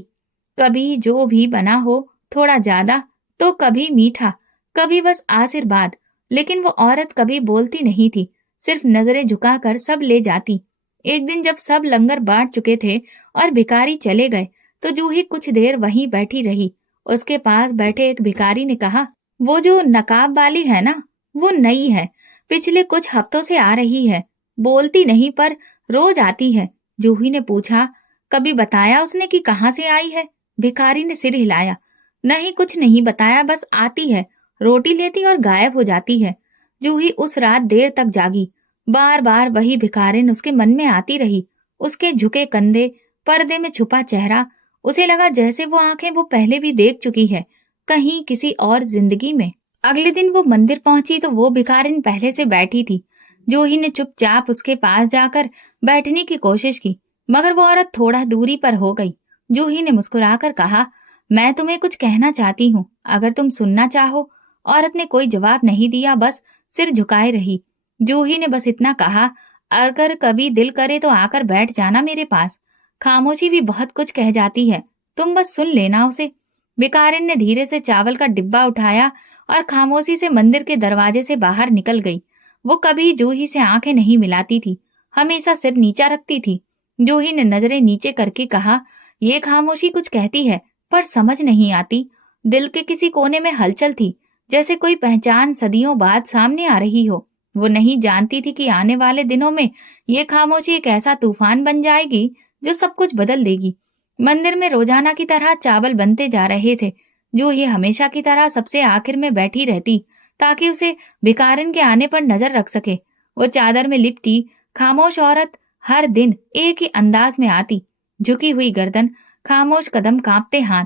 कभी जो भी बना हो थोड़ा ज्यादा, तो कभी मीठा, कभी बस आशीर्वाद। लेकिन वो औरत कभी बोलती नहीं थी, सिर्फ नजरें झुकाकर सब ले जाती। एक दिन जब सब लंगर बांट चुके थे और भिखारी चले गए तो जूही कुछ देर वहीं बैठी रही। उसके पास बैठे एक भिखारी ने कहा, वो जो नकाब वाली है ना, वो नई है, पिछले कुछ हफ्तों से आ रही है, बोलती नहीं पर रोज आती है। जूही ने पूछा, कभी बताया उसने कि कहाँ से आई है? भिखारी ने सिर हिलाया, नहीं कुछ नहीं बताया, बस आती है, रोटी लेती और गायब हो जाती है। जूही उस रात देर तक जागी, बार बार वही भिखारिन उसके मन में आती रही, उसके झुके कंधे, पर्दे में छुपा चेहरा। उसे लगा जैसे वो आंखें वो पहले भी देख चुकी है, कहीं किसी और जिंदगी में। अगले दिन वो मंदिर पहुंची तो वो भिखारिन पहले से बैठी थी। जूही ने चुपचाप उसके पास जाकर बैठने की कोशिश की, मगर वो औरत थोड़ा दूरी पर हो गई। जूही ने मुस्कुराकर कहा, मैं तुम्हें कुछ कहना चाहती हूँ, अगर तुम सुनना चाहो। औरत ने कोई जवाब नहीं दिया, बस सिर झुकाए रही। जूही ने बस इतना कहा, अगर कभी दिल करे तो आकर बैठ जाना मेरे पास, खामोशी भी बहुत कुछ कह जाती है, तुम बस सुन लेना उसे। भिखारिन ने धीरे से चावल का डिब्बा उठाया और खामोशी से मंदिर के दरवाजे से बाहर निकल गई। वो कभी जूही से आंखें नहीं मिलाती थी, हमेशा सिर नीचा रखती थी। जूही ने नजरें नीचे करके कहा, ये खामोशी कुछ कहती है पर समझ नहीं आती। दिल के किसी कोने में हलचल थी, जैसे कोई पहचान सदियों बाद सामने आ रही हो। वो नहीं जानती थी कि आने वाले दिनों में ये खामोशी एक ऐसा तूफान बन जाएगी जो सब कुछ बदल देगी। मंदिर में रोजाना की तरह चावल बनते जा रहे थे। जूही हमेशा की तरह सबसे आखिर में बैठी रहती ताकि उसे भिखारिन के आने पर नजर रख सके। वो चादर में लिपटी खामोश औरत हर दिन एक ही अंदाज में आती, झुकी हुई गर्दन, खामोश कदम, कांपते हाथ।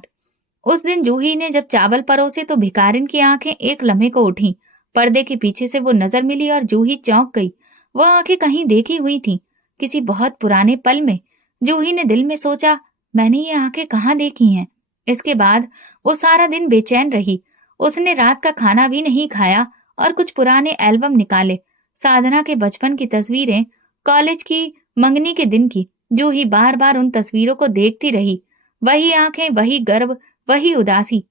उस दिन जूही ने जब चावल परोसे तो भिखारिन की आंखें एक लम्हे को उठी। पर्दे के पीछे से वो नजर मिली और जूही चौंक गई। वो आंखें कहीं देखी हुई थी, किसी बहुत पुराने पल में। जूही ने दिल में सोचा, मैंने ये आंखें कहाँ देखी हैं। इसके बाद वो सारा दिन बेचैन रही। उसने रात का खाना भी नहीं खाया और कुछ पुराने एल्बम निकाले, साधना के बचपन की तस्वीरें, कॉलेज की, मंगनी के दिन की। जूही बार बार उन तस्वीरों को देखती रही, वही आंखें, वही गर्व, वही उदासी।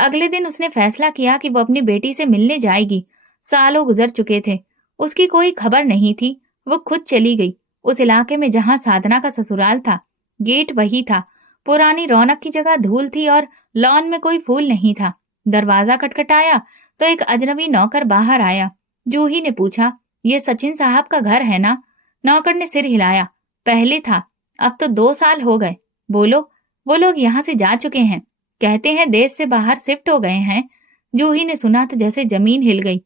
अगले दिन उसने फैसला किया कि वो अपनी बेटी से मिलने जाएगी। सालों गुजर चुके थे, उसकी कोई खबर नहीं थी। वो खुद चली गई उस इलाके में जहां साधना का ससुराल था। गेट वही था, पुरानी रौनक की जगह धूल थी और लॉन में कोई फूल नहीं था। दरवाजा खटखटाया तो एक अजनबी नौकर बाहर आया। जूही ने पूछा, ये सचिन साहब का घर है ना? नौकर ने सिर हिलाया, पहले था, अब तो 2 साल हो गए। बोलो, वो लोग यहाँ से जा चुके हैं, कहते हैं देश से बाहर शिफ्ट हो गए हैं। जूही ने सुना तो जैसे जमीन हिल गई।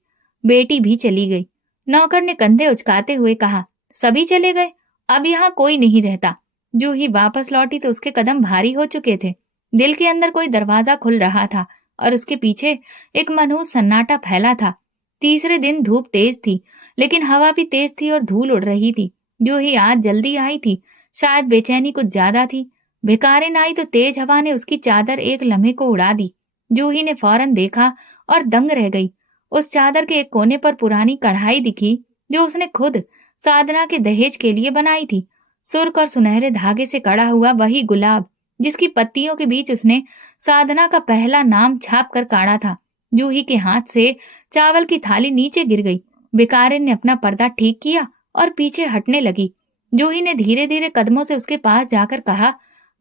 बेटी भी चली गई। नौकर ने कंधे उचकाते हुए कहा, सभी चले गए, अब यहाँ कोई नहीं रहता। जूही वापस लौटी तो उसके कदम भारी हो चुके थे। दिल के अंदर कोई दरवाजा खुल रहा था और उसके पीछे एक मनहूस सन्नाटा फैला था। तीसरे दिन धूप तेज थी, लेकिन हवा भी तेज थी और धूल उड़ रही थी। जूही आज जल्दी आई थी, शायद बेचैनी कुछ ज्यादा थी। भिखारिन आई तो तेज हवा ने उसकी चादर एक लम्हे को उड़ा दी। जूही ने फौरन देखा और दंग रह गई। उस चादर के एक कोने पर पुरानी कढ़ाई दिखी जो उसने खुद साधना के दहेज के लिए बनाई थी। सुर्ख और सुनहरे धागे से कड़ा हुआ वही गुलाब जिसकी पत्तियों के बीच उसने साधना का पहला नाम छाप कर काढ़ा था। जूही के हाथ से चावल की थाली नीचे गिर गई। भिखारिन ने अपना पर्दा ठीक किया और पीछे हटने लगी। जूही ने धीरे धीरे कदमों से उसके पास जाकर कहा,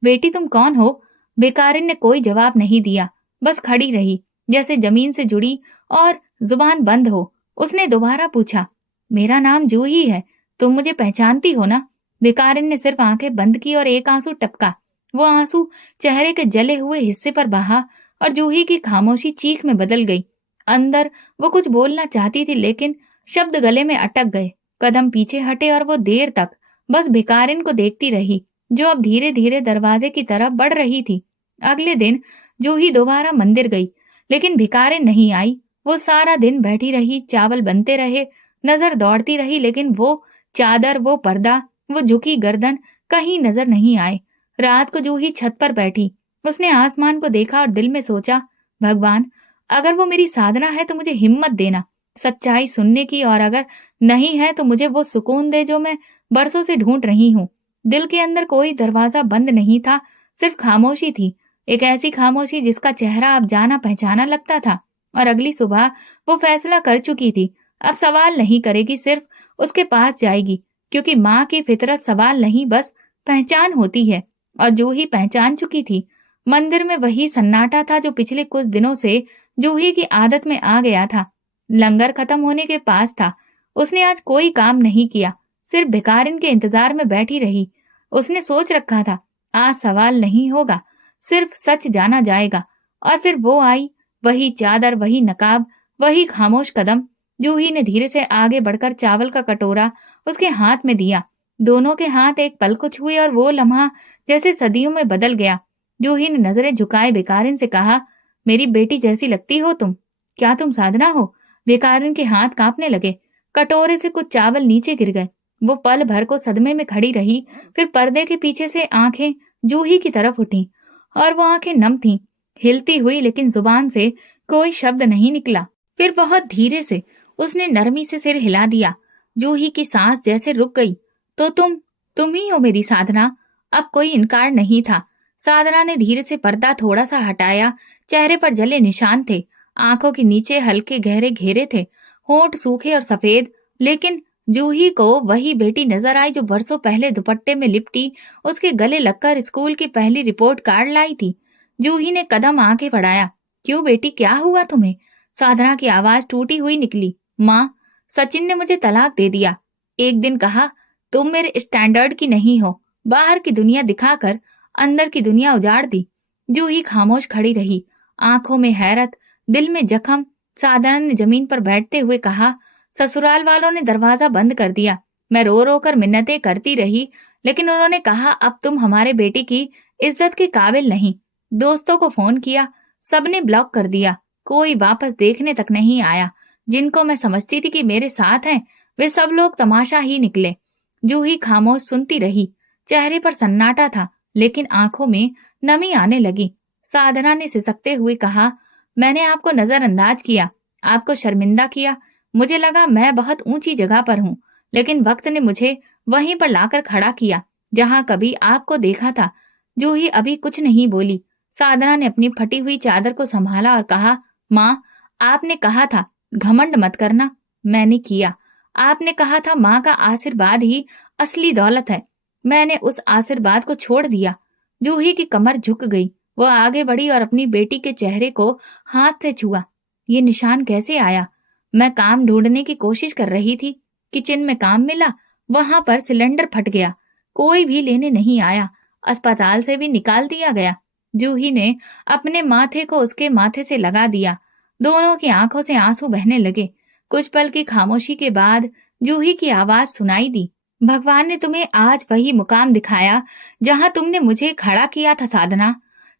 बेटी तुम कौन हो? बेकारिन ने कोई जवाब नहीं दिया, बस खड़ी रही, जैसे जमीन से जुड़ी और जुबान बंद हो। उसने दोबारा पूछा, मेरा नाम जूही है, तुम मुझे पहचानती हो ना? बेकारिन ने सिर्फ आंखें बंद की और एक आंसू टपका। वो आंसू चेहरे के जले हुए हिस्से पर बहा और जूही की खामोशी चीख में बदल गई। अंदर वो कुछ बोलना चाहती थी, लेकिन शब्द गले में अटक गए। कदम पीछे हटे और वो देर तक बस भिखारिन को देखती रही, जो अब धीरे धीरे दरवाजे की तरफ बढ़ रही थी। अगले दिन जूही दोबारा मंदिर गई, लेकिन भिखारिन नहीं आई। वो सारा दिन बैठी रही, चावल बनते रहे, नजर दौड़ती रही, लेकिन वो चादर, वो पर्दा, वो झुकी गर्दन कहीं नजर नहीं आए। रात को जूही छत पर बैठी, उसने आसमान को देखा और दिल में सोचा, भगवान, अगर वो मेरी साधना है तो मुझे हिम्मत देना सच्चाई सुनने की, और अगर नहीं है तो मुझे वो सुकून दे जो मैं बरसों से ढूंढ रही हूँ। दिल के अंदर कोई दरवाजा बंद नहीं था, सिर्फ खामोशी थी, एक ऐसी खामोशी जिसका चेहरा अब जाना पहचाना लगता था। और अगली सुबह वो फैसला कर चुकी थी, अब सवाल नहीं करेगी, सिर्फ उसके पास जाएगी, क्योंकि माँ की फितरत सवाल नहीं, बस पहचान होती है। और जूही पहचान चुकी थी। मंदिर में वही सन्नाटा था जो पिछले कुछ दिनों से जूही की आदत में आ गया था। लंगर खत्म होने के पास था। उसने आज कोई काम नहीं किया, सिर्फ भिखारिन के इंतजार में बैठी रही। उसने सोच रखा था, आज सवाल नहीं होगा, सिर्फ सच जाना जाएगा। और फिर वो आई, वही चादर, वही नकाब, वही खामोश कदम। जूही ने धीरे से आगे बढ़कर चावल का कटोरा उसके हाथ में दिया। दोनों के हाथ एक पल को छुए और वो लम्हा जैसे सदियों में बदल गया। जूही ने नजरें झुकाए भिखारिन से कहा, मेरी बेटी जैसी लगती हो तुम। क्या तुम साधना हो? भिखारिन के हाथ कांपने लगे। कटोरे से कुछ चावल नीचे गिर गए। वो पल भर को सदमे में खड़ी रही, फिर पर्दे के पीछे से आंखें जूही की तरफ उठी, और वो आंखें नम थीं, हिलती हुई, लेकिन जुबान से कोई शब्द नहीं निकला। फिर बहुत धीरे से उसने नरमी से सिर हिला दिया। जूही की सांस जैसे रुक गई। तो तुम ही हो मेरी साधना। अब कोई इनकार नहीं था। साधना ने धीरे से पर्दा थोड़ा सा हटाया। चेहरे पर जले निशान थे, आंखों के नीचे हल्के गहरे घेरे थे, होंठ सूखे और सफेद। लेकिन जूही को वही बेटी नजर आई जो बरसों पहले दुपट्टे में लिपटी उसके गले लगकर स्कूल की पहली रिपोर्ट कार्ड लाई थी। जूही ने कदम आगे बढ़ाया। क्यों बेटी, क्या हुआ तुम्हें? साधना की आवाज टूटी हुई निकली। माँ, सचिन ने मुझे तलाक दे दिया। एक दिन कहा, तुम मेरे स्टैंडर्ड की नहीं हो। बाहर की दुनिया दिखाकर अंदर की दुनिया उजाड़ दी। जूही खामोश खड़ी रही, आंखों में हैरत, दिल में जख्म। साधना ने जमीन पर बैठते हुए कहा, ससुराल वालों ने दरवाजा बंद कर दिया। मैं रो रो कर मिन्नतें करती रही, लेकिन उन्होंने कहा, अब तुम हमारे बेटी की इज्जत के काबिल नहीं। दोस्तों को फोन किया, सबने ब्लॉक कर दिया। कोई वापस देखने तक नहीं आया। जिनको मैं समझती थी कि मेरे साथ हैं, वे सब लोग तमाशा ही निकले। जूही खामोश सुनती रही। चेहरे पर सन्नाटा था, लेकिन आंखों में नमी आने लगी। साधना ने सिसकते हुए कहा, मैंने आपको नजरअंदाज किया, आपको शर्मिंदा किया। मुझे लगा मैं बहुत ऊंची जगह पर हूँ, लेकिन वक्त ने मुझे वहीं पर लाकर खड़ा किया जहाँ कभी आपको देखा था। जूही अभी कुछ नहीं बोली। साधना ने अपनी फटी हुई चादर को संभाला और कहा, माँ, आपने कहा था घमंड मत करना, मैंने किया। आपने कहा था माँ का आशीर्वाद ही असली दौलत है, मैंने उस आशीर्वाद को छोड़ दिया। जूही की कमर झुक गई। वो आगे बढ़ी और अपनी बेटी के चेहरे को हाथ से छुआ। ये निशान कैसे आया? मैं काम ढूंढने की कोशिश कर रही थी, किचन में काम मिला, वहां पर सिलेंडर फट गया, कोई भी लेने नहीं आया, अस्पताल से भी निकाल दिया गया। जूही ने अपने माथे को उसके माथे से लगा दिया। दोनों की आंखों से आंसू बहने लगे। कुछ पल की खामोशी के बाद जूही की आवाज सुनाई दी, भगवान ने तुम्हें आज वही मुकाम दिखाया जहां तुमने मुझे खड़ा किया था साधना।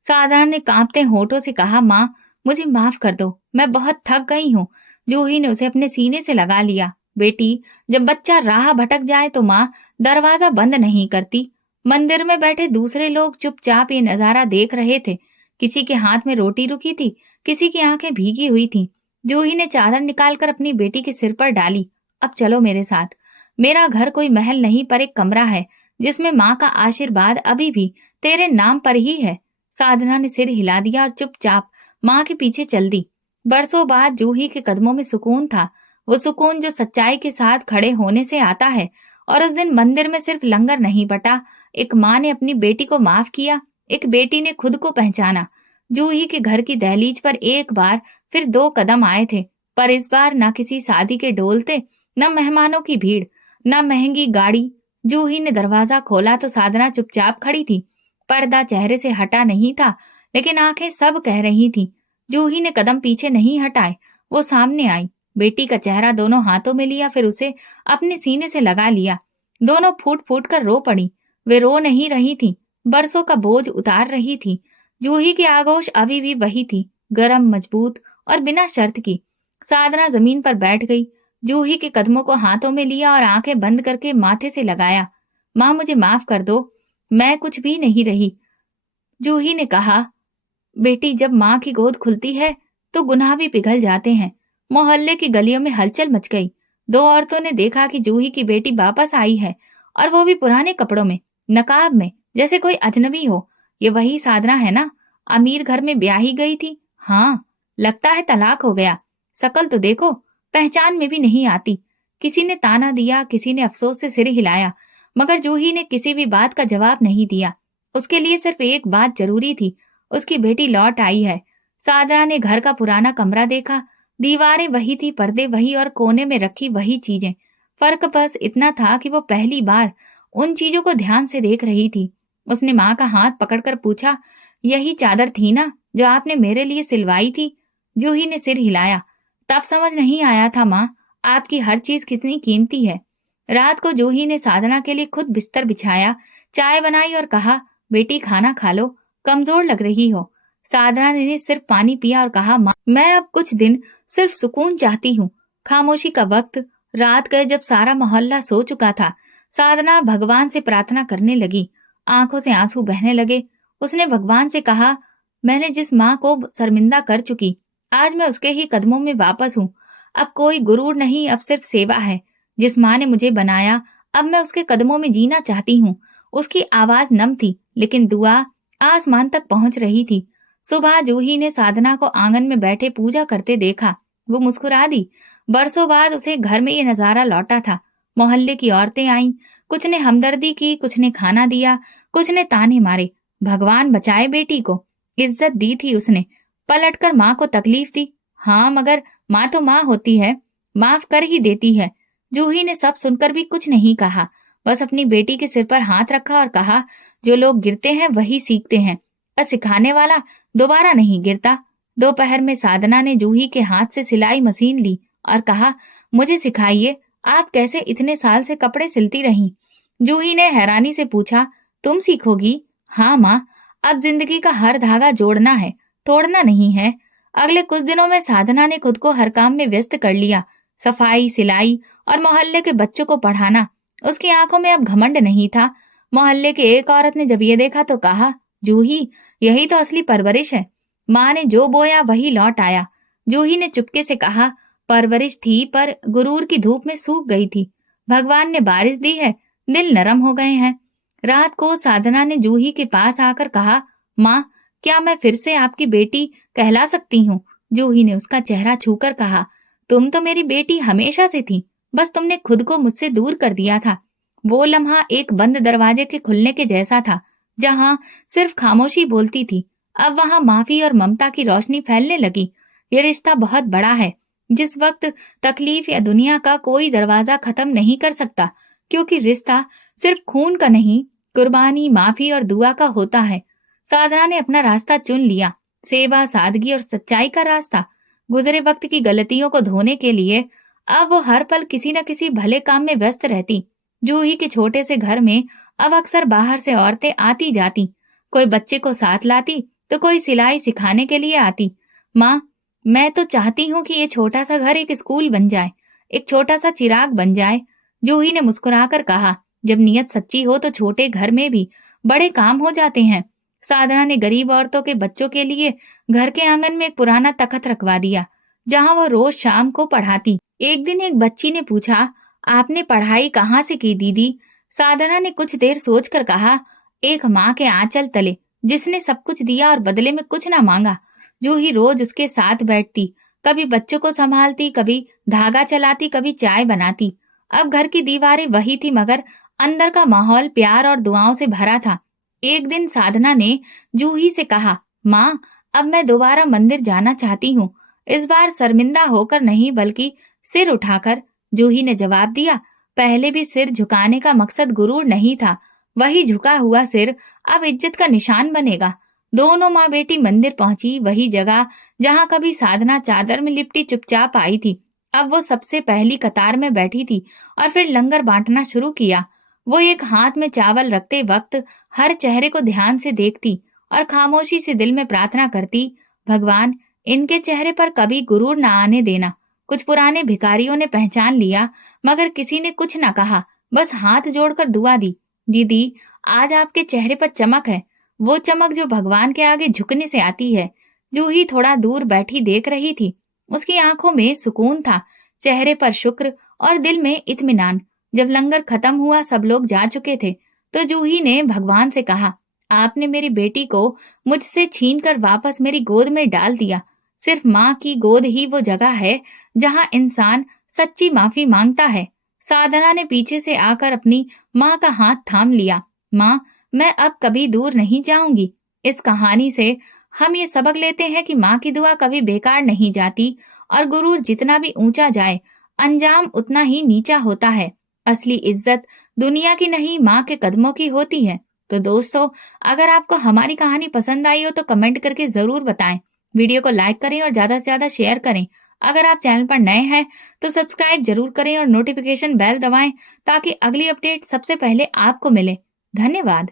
साधना ने कांपते होठों से कहा, माँ, मुझे माफ कर दो, मैं बहुत थक गई हूँ। जूही ने उसे अपने सीने से लगा लिया। बेटी, जब बच्चा राह भटक जाए तो माँ दरवाजा बंद नहीं करती। मंदिर में बैठे दूसरे लोग चुपचाप ये नजारा देख रहे थे। किसी के हाथ में रोटी रुकी थी, किसी की आंखें भीगी हुई थीं। जूही ने चादर निकालकर अपनी बेटी के सिर पर डाली। अब चलो मेरे साथ। मेरा घर कोई महल नहीं, पर एक कमरा है जिसमें माँ का आशीर्वाद अभी भी तेरे नाम पर ही है। साधना ने सिर हिला दिया और चुपचाप माँ के पीछे चल दी। बरसों बाद जूही के कदमों में सुकून था, वो सुकून जो सच्चाई के साथ खड़े होने से आता है और उस दिन मंदिर में सिर्फ लंगर नहीं बटा, एक माँ ने अपनी बेटी को माफ किया, एक बेटी ने खुद को पहचाना। जूही के घर की दहलीज पर एक बार फिर 2 कदम आए थे, पर इस बार न किसी शादी के ढोल थे, न मेहमानों की भीड़, न महंगी गाड़ी। जूही ने दरवाजा खोला तो साधना चुपचाप खड़ी थी। पर्दा चेहरे से हटा नहीं था, लेकिन आंखें सब कह रही थीं। जूही ने कदम पीछे नहीं हटाए, वो सामने आई, बेटी का चेहरा दोनों हाथों में लिया, फिर उसे अपने सीने से लगा लिया। दोनों फूट फूट कर रो पड़ी। वे रो नहीं रही थी, बरसों का बोझ उतार रही थी। जूही की आगोश अभी भी वही थी, गरम, मजबूत और बिना शर्त की। साधना जमीन पर बैठ गई, जूही के कदमों को हाथों में लिया और आंखें बंद करके माथे से लगाया। माँ, मुझे माफ कर दो, मैं कुछ भी नहीं रही। जूही ने कहा, बेटी, जब माँ की गोद खुलती है तो गुनाह भी पिघल जाते हैं। मोहल्ले की गलियों में हलचल मच गई। 2 औरतों ने देखा कि जूही की बेटी वापस आई है, और वो भी पुराने कपड़ों में, नकाब में, जैसे कोई अजनबी हो। ये वही साधना है ना, अमीर घर में ब्याही गई थी। हाँ, लगता है तलाक हो गया। शकल तो देखो, पहचान में भी नहीं आती। किसी ने ताना दिया, किसी ने अफसोस से सिर हिलाया, मगर जूही ने किसी भी बात का जवाब नहीं दिया। उसके लिए सिर्फ एक बात जरूरी थी, उसकी बेटी लौट आई है। साधना ने घर का पुराना कमरा देखा, दीवारें वही थी, पर्दे वही, और कोने में रखी वही चीजें। फर्क बस इतना था कि वो पहली बार उन चीजों को ध्यान से देख रही थी। उसने माँ का हाथ पकड़कर पूछा, यही चादर थी ना जो आपने मेरे लिए सिलवाई थी? जूही ने सिर हिलाया। तब समझ नहीं आया था माँ, आपकी हर चीज कितनी कीमती है। रात को जूही ने साधना के लिए खुद बिस्तर बिछाया, चाय बनाई और कहा, बेटी खाना खा लो, कमजोर लग रही हो। साधना ने सिर्फ पानी पिया और कहा, माँ, मैं अब कुछ दिन सिर्फ सुकून चाहती हूँ। खामोशी का वक्त, रात गए जब सारा मोहल्ला सो चुका था। साधना भगवान से प्रार्थना करने लगी, आंखों से आंसू बहने लगे। उसने भगवान से कहा, मैंने जिस माँ को शर्मिंदा कर चुकी, आज मैं उसके ही कदमों में वापस हूँ। अब कोई गुरूर नहीं, अब सिर्फ सेवा है। जिस माँ ने मुझे बनाया, अब मैं उसके कदमों में जीना चाहती हूँ। उसकी आवाज नम थी, लेकिन दुआ आसमान तक पहुंच रही थी। सुबह जूही ने साधना को आंगन में बैठे पूजा करते देखा। वो मुस्कुरा दी। बरसों बाद उसे घर में ये नजारा लौटा था। मोहल्ले की औरतें आईं, कुछ ने हमदर्दी की, कुछ ने खाना दिया, कुछ ने ताने मारे। भगवान बचाए बेटी को, इज्जत दी थी उसने। पलटकर माँ को तकलीफ दी। हाँ, मगर माँ तो माँ होती है, माफ कर ही देती है। जूही ने सब सुनकर भी कुछ नहीं कहा, बस अपनी बेटी के सिर पर हाथ रखा और कहा, जो लोग गिरते हैं वही सीखते हैं, और सिखाने वाला दोबारा नहीं गिरता। दोपहर में साधना ने जूही के हाथ से सिलाई मशीन ली और कहा, मुझे सिखाइए, आप कैसे इतने साल से कपड़े सिलती रही? जूही ने हैरानी से पूछा, तुम सीखोगी? हाँ माँ, अब जिंदगी का हर धागा जोड़ना है, तोड़ना नहीं है। अगले कुछ दिनों में साधना ने खुद को हर काम में व्यस्त कर लिया, सफाई, सिलाई और मोहल्ले के बच्चों को पढ़ाना। उसकी आंखों में अब घमंड नहीं था। मोहल्ले के एक औरत ने जब ये देखा तो कहा, जूही, यही तो असली परवरिश है। माँ ने जो बोया वही लौट आया। जूही ने चुपके से कहा, परवरिश थी पर गुरूर की धूप में सूख गई थी। भगवान ने बारिश दी है, दिल नरम हो गए हैं। रात को साधना ने जूही के पास आकर कहा, माँ, क्या मैं फिर से आपकी बेटी कहला सकती हूँ? जूही ने उसका चेहरा छूकर कहा, तुम तो मेरी बेटी हमेशा से थी, बस तुमने खुद को मुझसे दूर कर दिया था। वो लम्हा एक बंद दरवाजे के खुलने के जैसा था, जहाँ सिर्फ खामोशी बोलती थी। अब वहाँ माफी और ममता की रोशनी फैलने लगी। ये रिश्ता बहुत बड़ा है, जिस वक्त तकलीफ या दुनिया का कोई दरवाजा खत्म नहीं कर सकता, क्योंकि रिश्ता सिर्फ खून का नहीं, कुर्बानी, माफी और दुआ का होता है। साधना ने अपना रास्ता चुन लिया, सेवा, सादगी और सच्चाई का रास्ता। गुजरे वक्त की गलतियों को धोने के लिए अब वो हर पल किसी न किसी भले काम में व्यस्त रहती। जूही के छोटे से घर में अब अक्सर बाहर से औरतें आती जाती, कोई बच्चे को साथ लाती तो कोई सिलाई सिखाने के लिए आती। माँ, मैं तो चाहती हूँ कि ये छोटा सा घर एक स्कूल बन जाए, एक छोटा सा चिराग बन जाए। जूही ने मुस्कुराकर कहा, जब नीयत सच्ची हो तो छोटे घर में भी बड़े काम हो जाते हैं। साधना ने गरीब औरतों के बच्चों के लिए घर के आंगन में एक पुराना तख्त रखवा दिया, जहाँ वो रोज शाम को पढ़ाती। एक दिन एक बच्ची ने पूछा, आपने पढ़ाई कहाँ से की दीदी? साधना ने कुछ देर सोचकर कहा, एक माँ के आंचल तले, जिसने सब कुछ दिया और बदले में कुछ ना मांगा। जूही रोज उसके साथ बैठती, कभी बच्चों को संभालती, कभी धागा चलाती, कभी चाय बनाती। अब घर की दीवारें वही थी मगर अंदर का माहौल प्यार और दुआओं से भरा था। एक दिन साधना ने जूही से कहा, माँ, अब मैं दोबारा मंदिर जाना चाहती हूँ। इस बार शर्मिंदा होकर नहीं बल्कि सिर उठाकर। जूही ने जवाब दिया, पहले भी सिर झुकाने का मकसद गुरूर नहीं था। वही झुका हुआ सिर अब इज्जत का निशान बनेगा। दोनों माँ बेटी मंदिर पहुंची, वही जगह जहाँ कभी साधना चादर में लिपटी चुपचाप आई थी। अब वो सबसे पहली कतार में बैठी थी और फिर लंगर बांटना शुरू किया। वो एक हाथ में चावल रखते वक्त हर चेहरे को ध्यान से देखती और खामोशी से दिल में प्रार्थना करती, भगवान, इनके चेहरे पर कभी गुरूर न आने देना। कुछ पुराने भिखारियों ने पहचान लिया मगर किसी ने कुछ न कहा, बस हाथ जोड़कर दुआ दी। दीदी, आज आपके चेहरे पर चमक है, वो चमक जो भगवान के आगे झुकने से आती है। जूही थोड़ा दूर बैठी देख रही थी। उसकी आंखों में सुकून था, चेहरे पर शुक्र और दिल में इत्मीनान। जब लंगर खत्म हुआ, सब लोग जा चुके थे, तो जूही ने भगवान से कहा, आपने मेरी बेटी को मुझसे छीनकर वापस मेरी गोद में डाल दिया। सिर्फ माँ की गोद ही वो जगह है जहाँ इंसान सच्ची माफी मांगता है। साधना ने पीछे से आकर अपनी माँ का हाथ थाम लिया। माँ, मैं अब कभी दूर नहीं जाऊंगी। इस कहानी से हम ये सबक लेते हैं कि माँ की दुआ कभी बेकार नहीं जाती और गुरूर जितना भी ऊंचा जाए, अंजाम उतना ही नीचा होता है। असली इज्जत दुनिया की नहीं, माँ के कदमों की होती है। तो दोस्तों, अगर आपको हमारी कहानी पसंद आई हो तो कमेंट करके जरूर बताएं। वीडियो को लाइक करें और ज्यादा से ज्यादा शेयर करें। अगर आप चैनल पर नए हैं तो सब्सक्राइब जरूर करें और नोटिफिकेशन बेल दबाएं ताकि अगली अपडेट सबसे पहले आपको मिले। धन्यवाद।